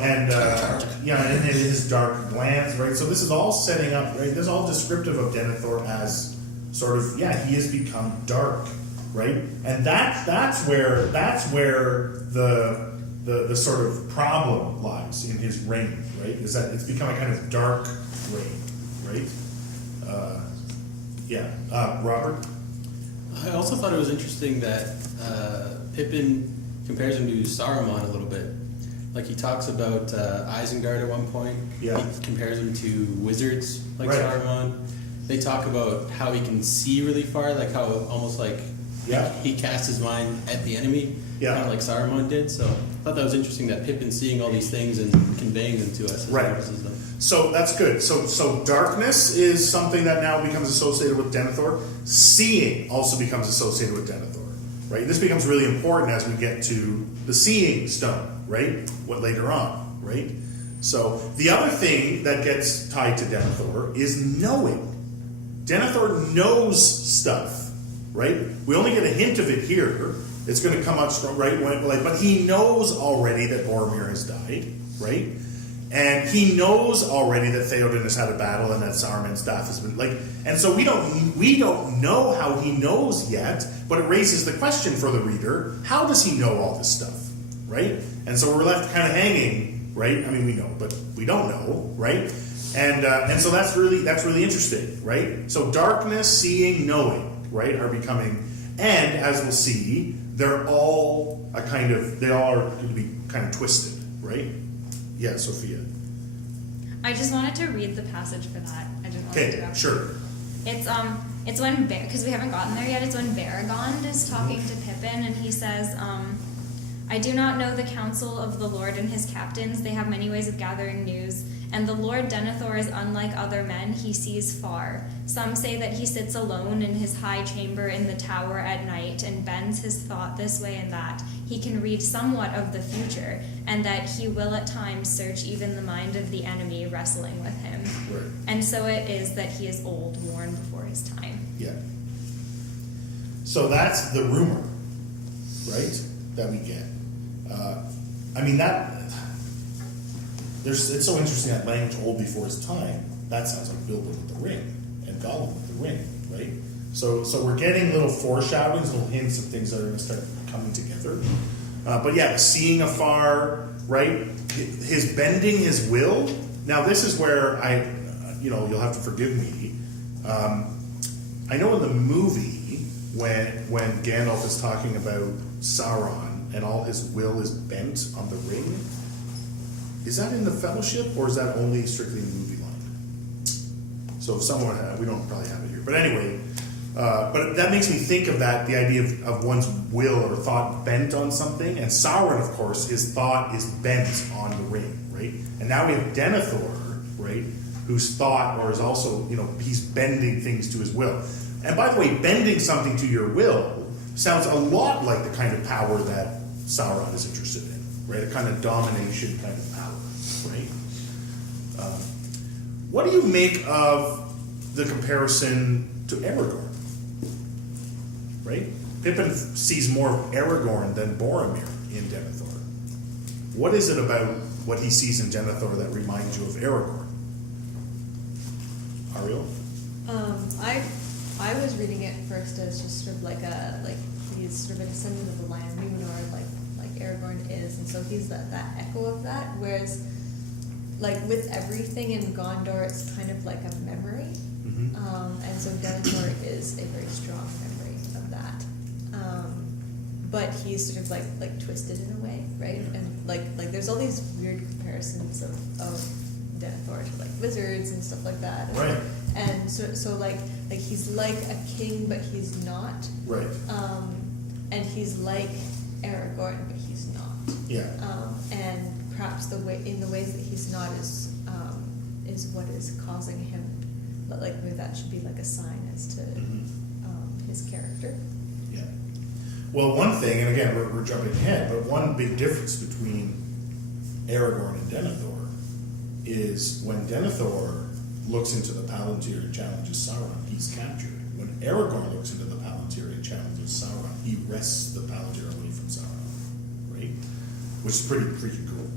And and his dark glance, right? So this is all setting up, right? This is all descriptive of Denethor as sort of, he has become dark, right? And that's where the sort of problem lies in his reign, right? Is that it's become a kind of dark reign, right? Robert. I also thought it was interesting that Pippin compares him to Saruman a little bit. Like he talks about Isengard at one point. Yeah. He compares him to wizards like Right. Saruman. They talk about how he can see really far, like how almost like he casts his mind at the enemy, kind of like Saruman did. So I thought that was interesting that Pippin's seeing all these things and conveying them to us. As he Right. notices them. So that's good. So darkness is something that now becomes associated with Denethor. Seeing also becomes associated with Denethor, right? This becomes really important as we get to the seeing stone, right? What later on, right? So the other thing that gets tied to Denethor is knowing. Denethor knows stuff, right? We only get a hint of it here. It's going to come out strong, right? But he knows already that Boromir has died, right? And he knows already that Theoden has had a battle and that Saruman's staff has been and so we don't know how he knows yet, but it raises the question for the reader: how does he know all this stuff, right? And so we're left kind of hanging, right? I mean, we know, but we don't know, right? And so that's really interesting, right? So darkness, seeing, knowing, right, are becoming, and as we'll see, they all are going to be kind of twisted, right? Yeah, Sophia. I just wanted to read the passage for that. I didn't want to Okay, interrupt. sure. It's when because we haven't gotten there yet. It's when Baragond is talking to Pippin, and he says, "I do not know the counsel of the Lord and his captains. They have many ways of gathering news. And the Lord Denethor is unlike other men. He sees far. Some say that he sits alone in his high chamber in the tower at night and bends his thought this way and that. He can read somewhat of the future, and that he will at times search even the mind of the enemy, wrestling with him. Right. And so it is that he is old, worn before his time." Yeah. So that's the rumor, right? That we get. It's so interesting that language old before his time. That sounds like Bilbo with the ring and Gollum with the ring, right? So we're getting little foreshadowings, little hints of things that are going to start coming together. The seeing afar, right? His bending his will. Now this is where you'll have to forgive me. I know in the movie when Gandalf is talking about Sauron and all his will is bent on the ring. Is that in the Fellowship, or is that only strictly in the movie line? So if someone, we don't probably have it here, but anyway, but that makes me think of that, the idea of one's will or thought bent on something, and Sauron, of course, his thought is bent on the ring, right? And now we have Denethor, right, whose thought, or is also, he's bending things to his will. And by the way, bending something to your will sounds a lot like the kind of power that Sauron is interested in, right? A kind of domination kind of power, right? What do you make of the comparison to Aragorn? Right? Pippin sees more of Aragorn than Boromir in Denethor. What is it about what he sees in Denethor that reminds you of Aragorn? Ariel? I was reading it first as just sort of like he's sort of a descendant of the line of Numenor, like Aragorn is, and so he's that echo of that. Whereas, like with everything in Gondor, it's kind of like a memory, and so Denethor is a very strong memory of that. But he's sort of like twisted in a way, right? And like there's all these weird comparisons of Denethor to like wizards and stuff like that. Right. And so like he's like a king, but he's not. Right. And he's like Aragorn, but he's not. Yeah. And perhaps the ways that he's not is what is causing him. But like maybe that should be like a sign as to his character. Yeah. Well, one thing, and again we're jumping ahead, but one big difference between Aragorn and Denethor is when Denethor looks into the Palantir and challenges Sauron, he's captured. When Aragorn looks into the Palantir and challenges Sauron, he wrests the Palantir away from Sauron, right? Which is pretty freaking cool.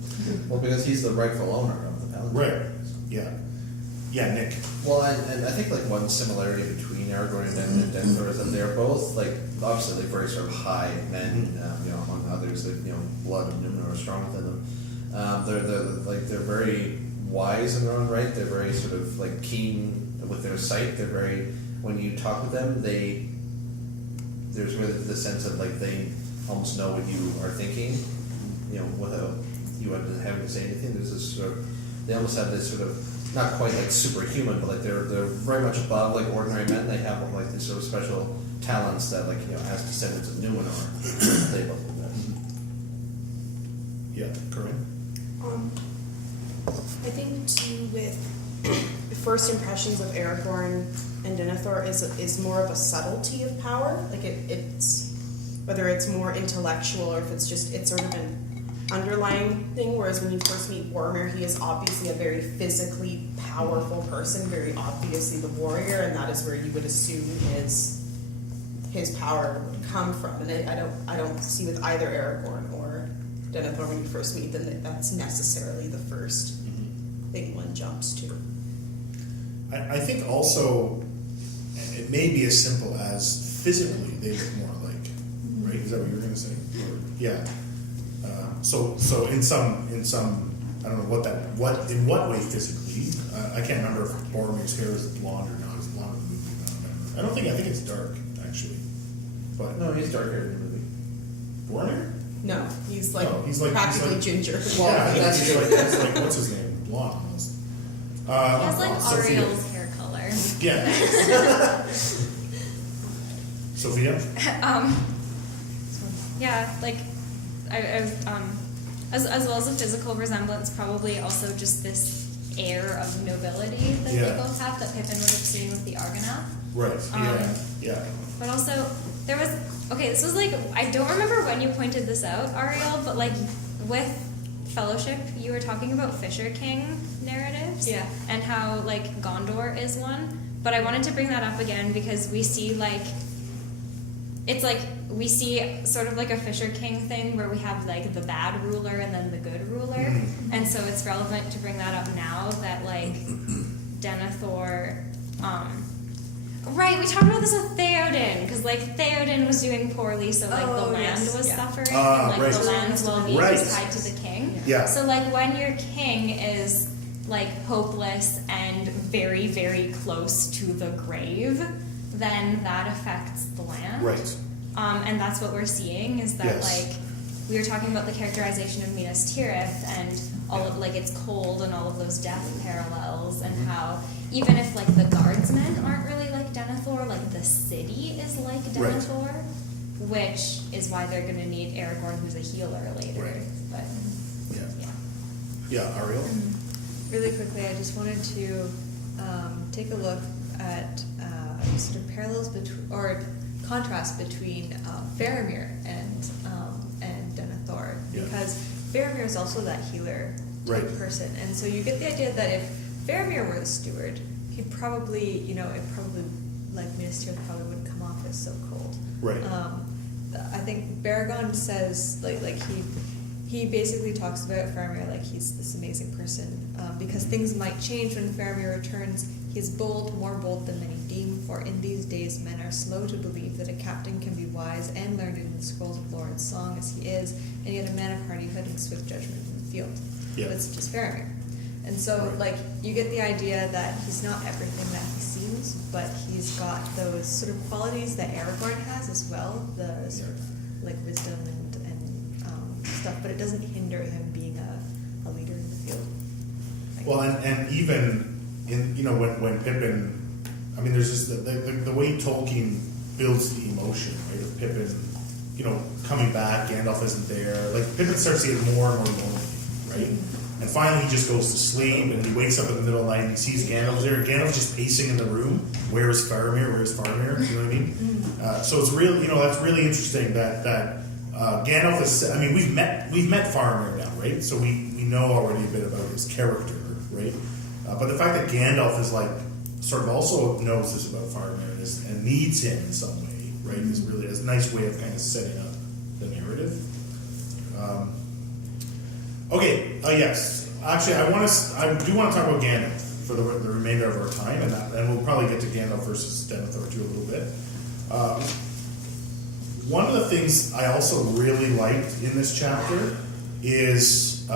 Well, because he's the rightful owner of the Palantir. Right. Yeah. Yeah, Nick. Well, and I think like one similarity between Aragorn and Denethor is that they're both like obviously like very sort of high men, among others. That blood of Numenor is strong within them. They're very wise in their own right. They're very sort of like keen with their sight. They're very, when you talk with them, there's really the sense of like they almost know what you are thinking, without you having to say anything. There's this sort of, they almost have this sort of, not quite like superhuman, but like they're very much above like ordinary men. They have like these sort of special talents that like as descendants of Numenor, they both have. Yeah, Corinne. I think too with first impressions of Aragorn and Denethor is more of a subtlety of power. Like it's whether it's more intellectual or if it's sort of an underlying thing. Whereas when you first meet Boromir, he is obviously a very physically powerful person, very obviously the warrior, and that is where you would assume his power would come from. And I don't see with either Aragorn or Denethor when you first meet them that's necessarily the first thing one jumps to. I think also it may be as simple as physically they look more alike, right? Is that what you were going to say? Or, yeah. So in some I don't know in what way physically. I can't remember if Boromir's hair is blonde or not. It's blonde in the movie. I don't remember. I think it's dark actually. But no, he's dark hair in the movie. Boromir? No, he's he's practically like, ginger. Yeah, he's like what's his name? Blonde almost. He has like Sophia. Ariel's hair color. Yeah. Sophia? Yeah, like as well as a physical resemblance, probably also just this air of nobility that they both have that Pippin would have seen with the Argonath. Right. Yeah. But also there was this was like, I don't remember when you pointed this out, Ariel, but like with Fellowship, you were talking about Fisher King narratives, and how like Gondor is one. But I wanted to bring that up again because we see like we see sort of like a Fisher King thing where we have like the bad ruler and then the good ruler, and so it's relevant to bring that up now that like Denethor. Right, we talked about this with Theoden, because like Theoden was doing poorly, so like the land was suffering, and like the land's well-being was tied to the king. Yeah. So like when your king is like hopeless and very, very close to the grave, then that affects the land. Right. And that's what we're seeing is that like we were talking about the characterization of Minas Tirith and all of like it's cold and all of those death parallels and how even if like the guardsmen aren't really like Denethor, like the city is like Denethor, which is why they're going to need Aragorn, who's a healer later. Right. But yeah, Ariel. Really quickly, I just wanted to take a look at sort of parallels between or contrast between Faramir and Denethor, because Faramir is also that healer type person, and so you get the idea that if Faramir were the steward, he'd probably, like Minas Tirith probably wouldn't come off as so cold. Right. I think Baragon says he basically talks about Faramir like he's this amazing person because things might change when Faramir returns. He's bold, more bold than many deem, for in these days men are slow to believe that a captain can be wise and learned in the scrolls of lore and song as he is, and yet a man of hardihood and swift judgment in the field. Yeah. But it's just Faramir. And so, you get the idea that he's not everything that he seems, but he's got those sort of qualities that Aragorn has as well, the sort of, wisdom and stuff, but it doesn't hinder him being a leader in the field. Well, and even in, when Pippin, I mean, there's just the way Tolkien builds the emotion, right, of Pippin, coming back, Gandalf isn't there, Pippin starts to get more and more lonely, right? And finally, he just goes to sleep, and he wakes up in the middle of the night, and he sees Gandalf there, and Gandalf's just pacing in the room. Where's Faramir? Where's Faramir? You know what I mean? So it's really, that's really interesting that Gandalf is. I mean, we've met Faramir now, right? So we know already a bit about his character, right? But the fact that Gandalf is sort of also knows this about Faramir and needs him in some way, right? Is really a nice way of kind of setting up the narrative. Okay. Yes. Actually, I do want to talk about Gandalf for the remainder of our time, and we'll probably get to Gandalf versus Denethor too a little bit. One of the things I also really liked in this chapter is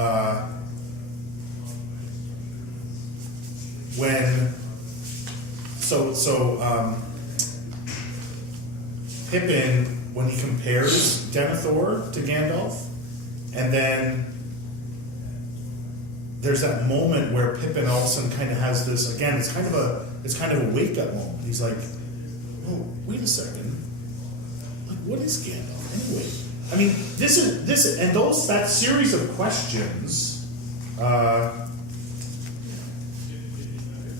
when Pippin, when he compares Denethor to Gandalf, and then there's that moment where Pippin all of a sudden kind of has this, again, it's kind of a wake-up moment. He's like, oh, wait a second. What is Gandalf anyway? I mean, that series of questions,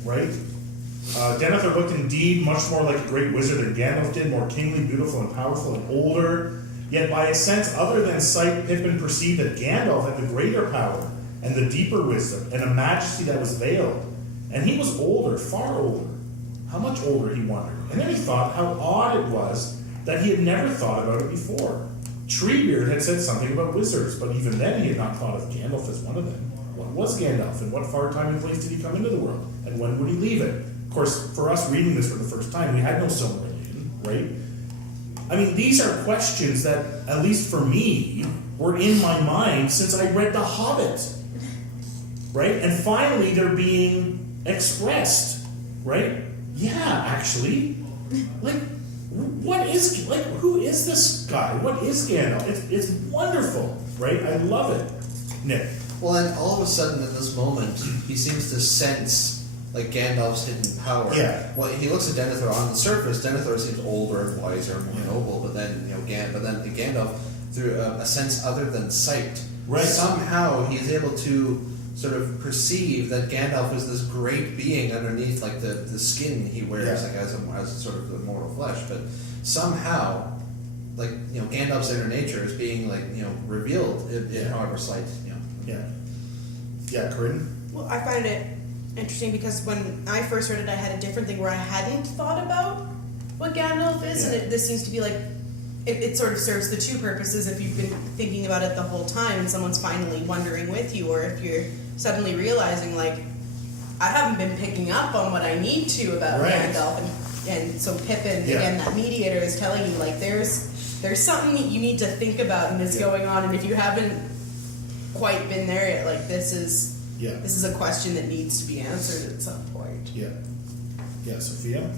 right? Denethor looked indeed much more like a great wizard than Gandalf did, more kingly, beautiful, and powerful, and older. Yet by a sense other than sight, Pippin perceived that Gandalf had the greater power and the deeper wisdom, and a majesty that was veiled. And he was older, far older. How much older, he wondered. And then he thought how odd it was that he had never thought about it before. Treebeard had said something about wizards, but even then he had not thought of Gandalf as one of them. What was Gandalf, and what far time and place did he come into the world? And when would he leave it? Of course, for us reading this for the first time, we had no Silmarillion, right? I mean, these are questions that, at least for me, were in my mind since I read The Hobbit. Right? And finally they're being expressed. Right? Yeah, actually. Who is this guy? What is Gandalf? It's wonderful. Right? I love it. Nick. Well, and all of a sudden in this moment, he seems to sense Gandalf's hidden power. Yeah. Well, he looks at Denethor on the surface. Denethor seems older and wiser and more noble, but then Gandalf, through a sense other than sight, right. Somehow he is able to sort of perceive that Gandalf is this great being underneath the skin he wears, as sort of the mortal flesh, but somehow Gandalf's inner nature is being revealed in however slight. Corinne. Well, I find it interesting because when I first read it, I had a different thing where I hadn't thought about what Gandalf is, and this seems to be it sort of serves the two purposes if you've been thinking about it the whole time and someone's finally wondering with you, or if you're suddenly realizing I haven't been picking up on what I need to about Gandalf, and so Pippin, again, that mediator, is telling you there's something that you need to think about and is going on, and if you haven't quite been there yet, this is a question that needs to be answered at some point. Sophia.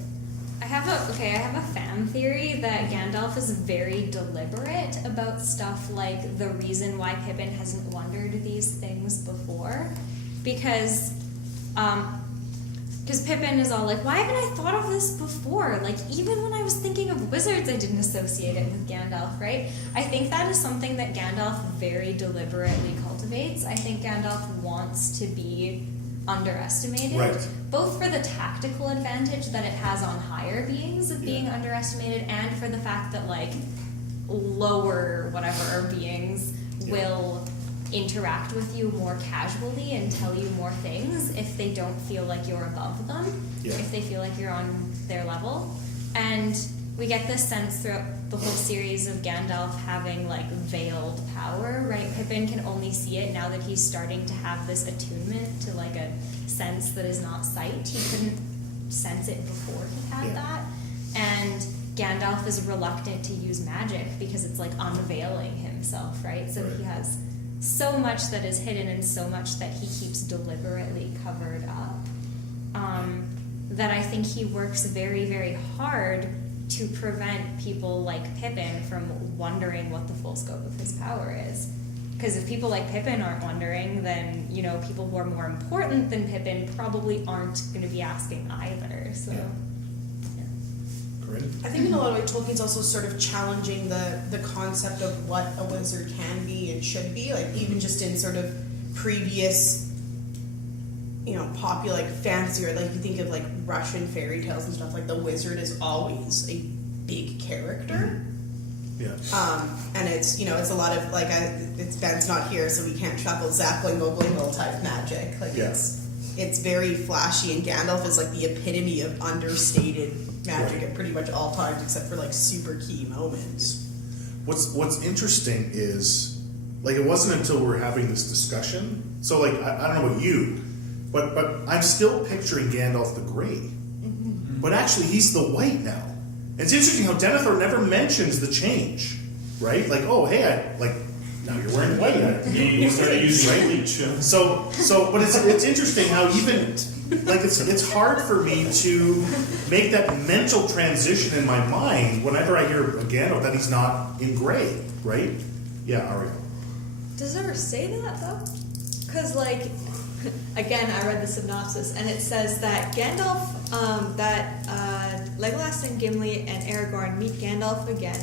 I have a fan theory that Gandalf is very deliberate about stuff like the reason why Pippin hasn't wondered these things before, because Pippin is all why haven't I thought of this before? Even when I was thinking of wizards, I didn't associate it with Gandalf, right? I think that is something that Gandalf very deliberately cultivates. I think Gandalf wants to be underestimated, right. Both for the tactical advantage that it has on higher beings of being underestimated, and for the fact that lower whatever beings will interact with you more casually and tell you more things if they don't feel like you're above them, if they feel like you're on their level. And we get this sense throughout the whole series of Gandalf having like veiled power, right? Pippin can only see it now that he's starting to have this attunement to like a sense that is not sight. He couldn't sense it before he had that. And Gandalf is reluctant to use magic because it's like unveiling himself, right? So he has so much that is hidden and so much that he keeps deliberately covered up, that I think he works very, very hard to prevent people like Pippin from wondering what the full scope of his power is. Because if people like Pippin aren't wondering, then, you know, people who are more important than Pippin probably aren't going to be asking either. So, I think in a lot of ways Tolkien's also sort of challenging the concept of what a wizard can be and should be, like even just in sort of previous, you know, popular like fantasy, or like you think of like Russian fairy tales and stuff, like the wizard is always a big character. And it's, you know, it's a lot of like it's Ben's not here, so we can't chuckle Zaplingo Blingle type magic. Like it's very flashy, and Gandalf is like the epitome of understated magic at pretty much all times, except for like super key moments. What's interesting is, like, it wasn't until we were having this discussion. So, like, I don't know about you, but I'm still picturing Gandalf the Grey, but actually he's the White now. It's interesting how Denethor never mentions the change, right? Like, oh, hey, now you're wearing white. You started using bleach. So, but it's interesting how even, like, it's hard for me to make that mental transition in my mind whenever I hear Gandalf that he's not in gray, right? Yeah, Ariel. Does it ever say that though? Because like, again, I read the synopsis and it says that Gandalf, Legolas and Gimli and Aragorn meet Gandalf again.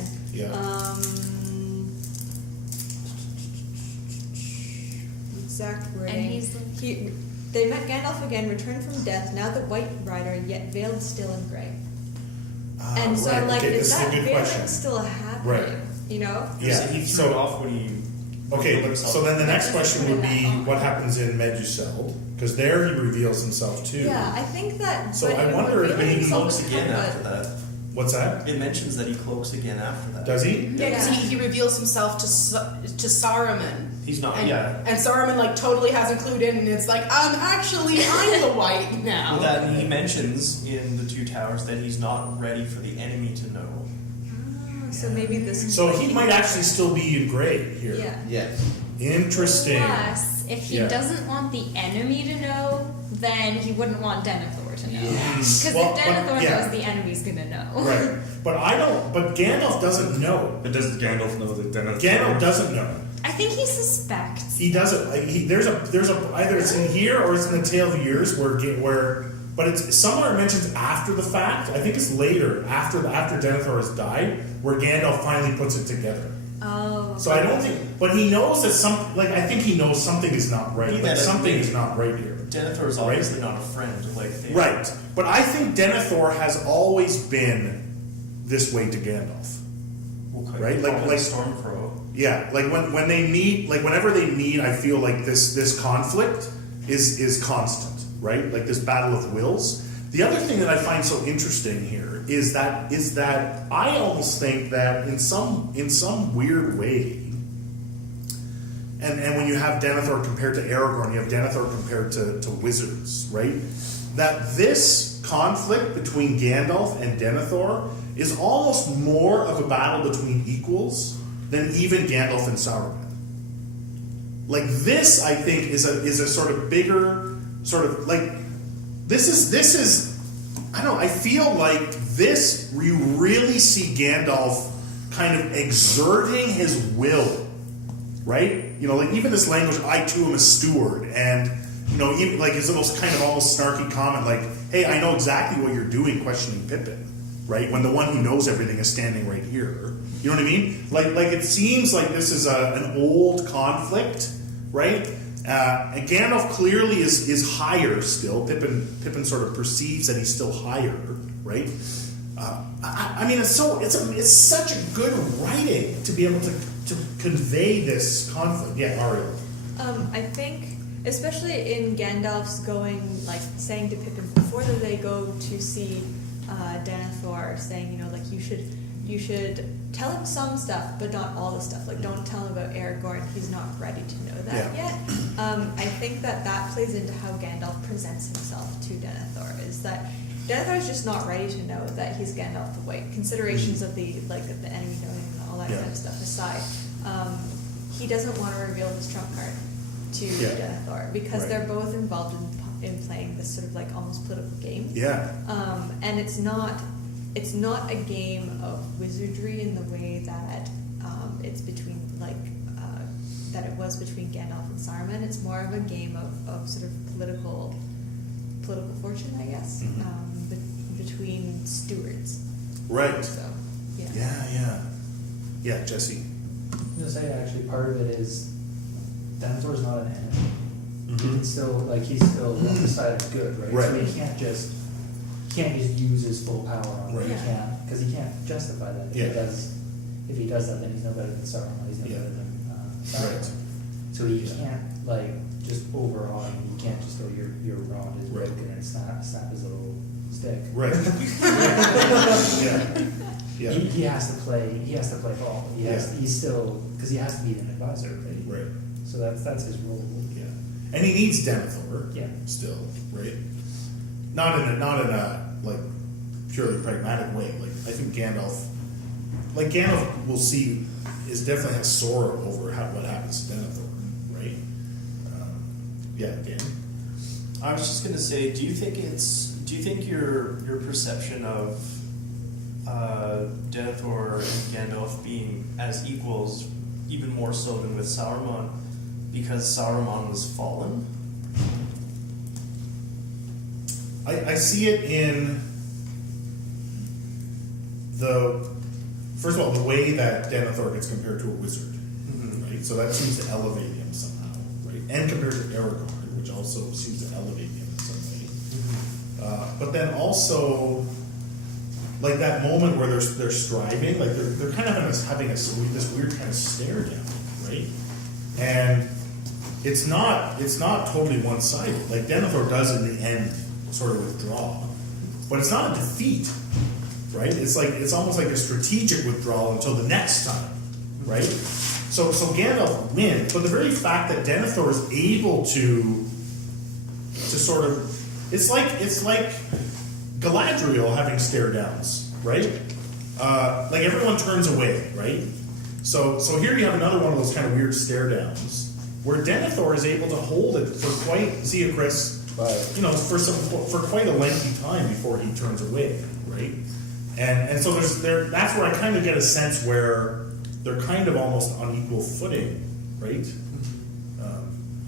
Exact wording. And he's like, they met Gandalf again, returned from death, now the White Rider, yet veiled still in grey. And so, like, is that veiling still happening? Right. You know? Yeah. He threw it off when he. Okay, so then the next question would be what happens in Meduseld, because there he reveals himself too. Yeah, I think that. So I wonder if maybe he cloaks again after that. What's that? It mentions that he cloaks again after that. Does he? Yeah, because he reveals himself to Saruman. He's not. And, yeah. And Saruman like totally hasn't clued in, and it's like, I'm the White now. Well, that he mentions in the Two Towers that he's not ready for the enemy to know. So maybe this. So he might actually still be in gray here. Yeah. Yes. Interesting. Plus, if he doesn't want the enemy to know, then he wouldn't want Denethor to know. Because if Denethor knows, the enemy's gonna know. Right. But But Gandalf doesn't know. But does Gandalf know that Denethor? Gandalf doesn't know. I think he suspects. He doesn't. Like, there's a either it's in here or it's in the Tale of Years where. But it's somewhere it mentions after the fact. I think it's later, after Denethor has died, where Gandalf finally puts it together. Oh. So I don't think, but he knows that I think he knows something is not right. Like something is not right here. Denethor is obviously not a friend. Right, but I think Denethor has always been this way to Gandalf. Okay. Right, like Stormcrow. Yeah, like when they meet, like whenever they meet, I feel like this conflict is constant. Right, like this battle of wills. The other thing that I find so interesting here is that I almost think that in some weird way, and when you have Denethor compared to Aragorn, you have Denethor compared to wizards, right? That this conflict between Gandalf and Denethor is almost more of a battle between equals than even Gandalf and Saruman. Like this, I think, is a sort of bigger. Sort of like this is I don't know, I feel like this you really see Gandalf kind of exerting his will, right? You know, like even this language, I too am a steward, and you know, even like his little kind of almost snarky comment like, hey, I know exactly what you're doing questioning Pippin, right? When the one who knows everything is standing right here. You know what I mean? Like it seems like this is an old conflict, right? And Gandalf clearly is higher still. Pippin sort of perceives that he's still higher, right? I mean, it's such a good writing to be able to convey this conflict. Yeah, Ariel. I think, especially in Gandalf's going, like, saying to Pippin before they go to see Denethor, saying, you know, like, you should tell him some stuff, but not all the stuff. Like, don't tell him about Aragorn. He's not ready to know that yet. I think that plays into how Gandalf presents himself to Denethor. Is that Denethor is just not ready to know that he's Gandalf the White. Considerations of the enemy knowing and all that kind of stuff aside, he doesn't want to reveal his trump card to Denethor because they're both involved in playing this sort of like almost political game. Yeah. And it's not a game of wizardry in the way that it's between that it was between Gandalf and Saruman. It's more of a game of sort of political fortune, I guess, between stewards. Right. So, yeah, Jesse. I'm gonna say actually part of it is Denethor's not an enemy. Mm-hmm. He's still on the side of good, right? So he can't just use his full power on it. Because he can't justify that. If he does that, then he's no better than Saruman. He's no better than Sauron. Right. So he can't just overawe him. He can't just go, your rod is broken and snap his little stick. Right. Yeah. He has to play ball. He's still, because he has to be an advisor, right? Right. So that's his role. Yeah. And he needs Denethor. Yeah. Still, right? Not in a like purely pragmatic way. Like I think Gandalf will see definitely has sorrow over what happens to Denethor, right? Dan. I was just gonna say, do you think your perception of Denethor and Gandalf being as equals even more so than with Saruman because Saruman was fallen? I see it in first of all, the way that Denethor gets compared to a wizard, right? So that seems to elevate him somehow, right? And compared to Aragorn, which also seems to elevate him in some way. But then also, like that moment where they're striving, like they're kind of having this weird kind of stare down, right? And it's not totally one-sided. Like Denethor does in the end sort of withdraw, but it's not a defeat. Right? It's almost like a strategic withdrawal until the next time, right? So Gandalf wins, but the very fact that Denethor is able to sort of it's like Galadriel having stare downs, right? Like everyone turns away, right? So here you have another one of those kind of weird stare downs where Denethor is able to hold it for quite for quite a lengthy time before he turns away, right? And so that's where I kind of get a sense where they're kind of almost on equal footing, right?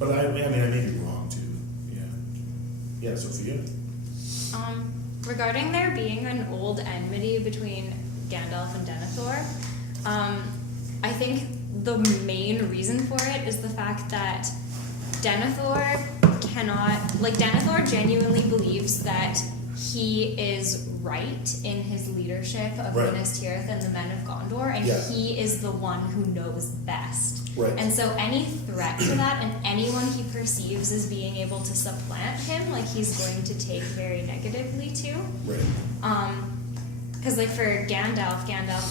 But I mean, I may be wrong too. Yeah, Sophia? Regarding there being an old enmity between Gandalf and Denethor, I think the main reason for it is the fact that Denethor Denethor genuinely believes that he is right in his leadership of Minas Tirith and the men of Gondor, and he is the one who knows best. Right. And so any threat to that and anyone he perceives as being able to supplant him, he's going to take very negatively to. Right. Because for Gandalf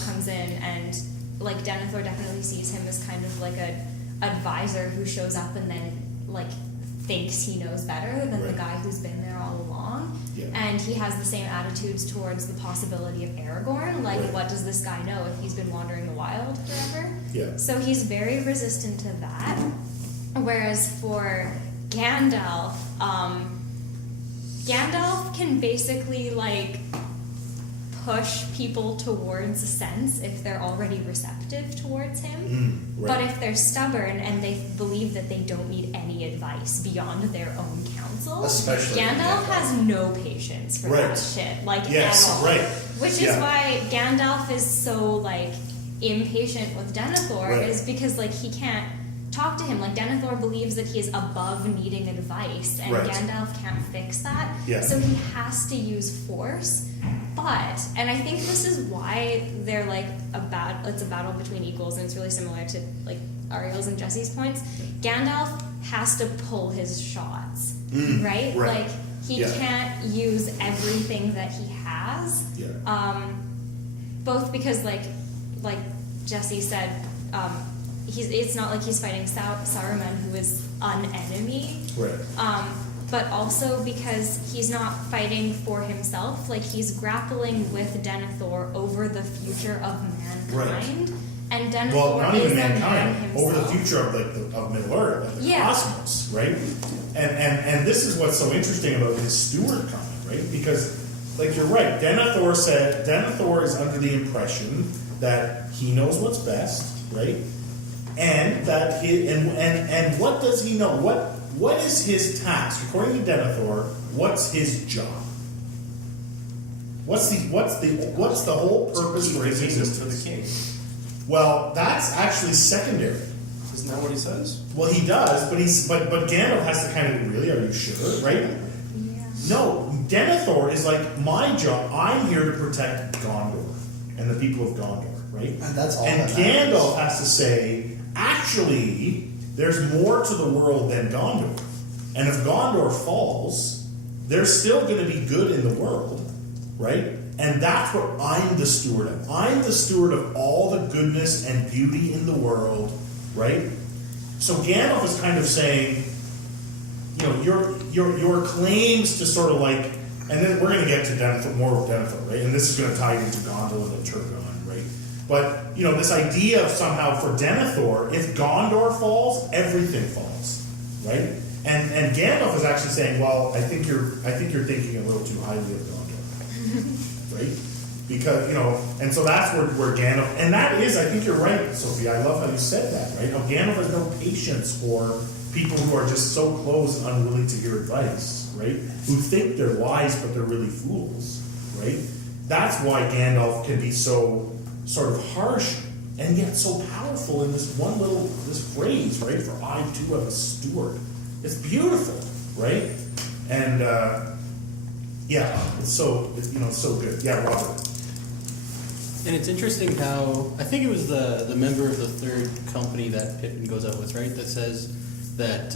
comes in and Denethor definitely sees him as kind of like a advisor who shows up and then thinks he knows better than the guy who's been there all along. Yeah. And he has the same attitudes towards the possibility of Aragorn. What does this guy know if he's been wandering the wild forever? Yeah. So he's very resistant to that. Whereas for Gandalf, Gandalf can basically push people towards a sense if they're already receptive towards him. But if they're stubborn and they believe that they don't need any advice beyond their own counsel, especially Gandalf has no patience for that shit, at all. Right. Which is why Gandalf is so impatient with Denethor, is because he can't talk to him. Denethor believes that he is above needing advice, and Gandalf can't fix that. Yeah. So he has to use force. But, and I think this is why they're it's a battle between equals, and it's really similar to Ariel's and Jesse's points. Gandalf has to pull his shots, Mm, right? right. Like he Yeah. can't use everything that he has. Yeah. Both because like Jesse said, it's not like he's fighting Saruman, who is an enemy. Right. But also because he's not fighting for himself, like he's grappling with Denethor over the future of mankind. And Denethor Well, not even is a man mankind, himself. over the future of of Middle Earth, of the Yeah. cosmos, right? And this is what's so interesting about his steward comment, right? Because, like, you're right. Denethor is under the impression that he knows what's best, right? And that and what does he know? What is his task? According to Denethor, what's his job? What's the whole purpose for his existence? To the king. Well, that's actually secondary. Isn't that what he says? Well, he does, but Gandalf has to kind of, really, are you sure, right? No, Denethor is like, my job, I'm here to protect Gondor and the people of Gondor, right? And that's all And that matters. Gandalf has to say, actually, there's more to the world than Gondor. And if Gondor falls, there's still going to be good in the world, right? And that's what I'm the steward of. I'm the steward of all the goodness and beauty in the world, right? So Gandalf is kind of saying, you know, your claims to sort of like, and then we're going to get to Denethor, more of Denethor, right? And this is going to tie into Gondolin and Turgon, right? But, you know, this idea of somehow for Denethor, if Gondor falls, everything falls, right? And Gandalf is actually saying, well, I think you're thinking a little too highly of Gondor, right? Because, you know, and so that's where Gandalf, and that is, I think you're right, Sophie. I love how you said that, right? How Gandalf has no patience for people who are just so close and unwilling to hear advice, right? Who think they're wise, but they're really fools, right? That's why Gandalf can be so sort of harsh and yet so powerful in this phrase, right? For I too am a steward. It's beautiful, right? And it's so good. Yeah, Robert. And it's interesting how, I think it was the member of the third company that Pippin goes out with, right? That says that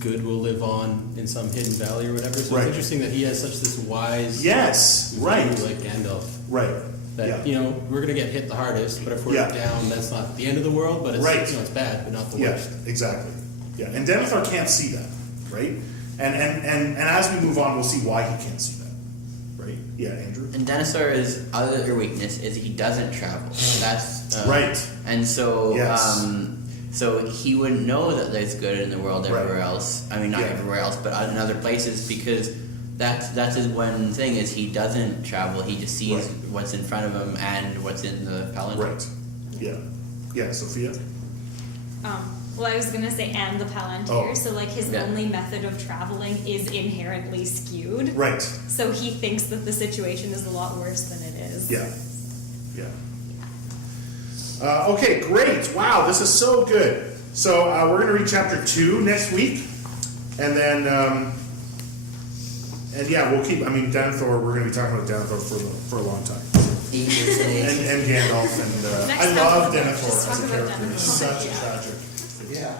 good will live on in some hidden valley or whatever. So Right. it's interesting that he has such this wise Yes, right. view like Gandalf. Right. That, you know, we're going to get hit the hardest, but if we're down, that's not the end of the world, but it's, you know, it's bad, but not the worst. Yeah, exactly. Yeah, and Denethor can't see that, right? And as we move on, we'll see why he can't see that, right? Yeah, Andrew? And Denethor's other weakness is he doesn't travel. That's right. And so, Yes. so he wouldn't know that there's good in the world everywhere else. I mean, not everywhere else, but in other places, because that's his one thing is he doesn't travel. He just sees what's in front of him and what's in the Palantir. Right. Yeah. Yeah, Sophia? Well, I was gonna say, and the Palantir. Oh. So, like, his Yeah. only method of traveling is inherently skewed. Right. So he thinks that the situation is a lot worse than it is. Yeah. Yeah. Okay, great. Wow, this is so good. So we're going to read chapter 2 next week. And then, we'll keep, Denethor, we're going to be talking about Denethor for a long time. and Gandalf. And I love Denethor as a character. He's such a tragic. Yeah.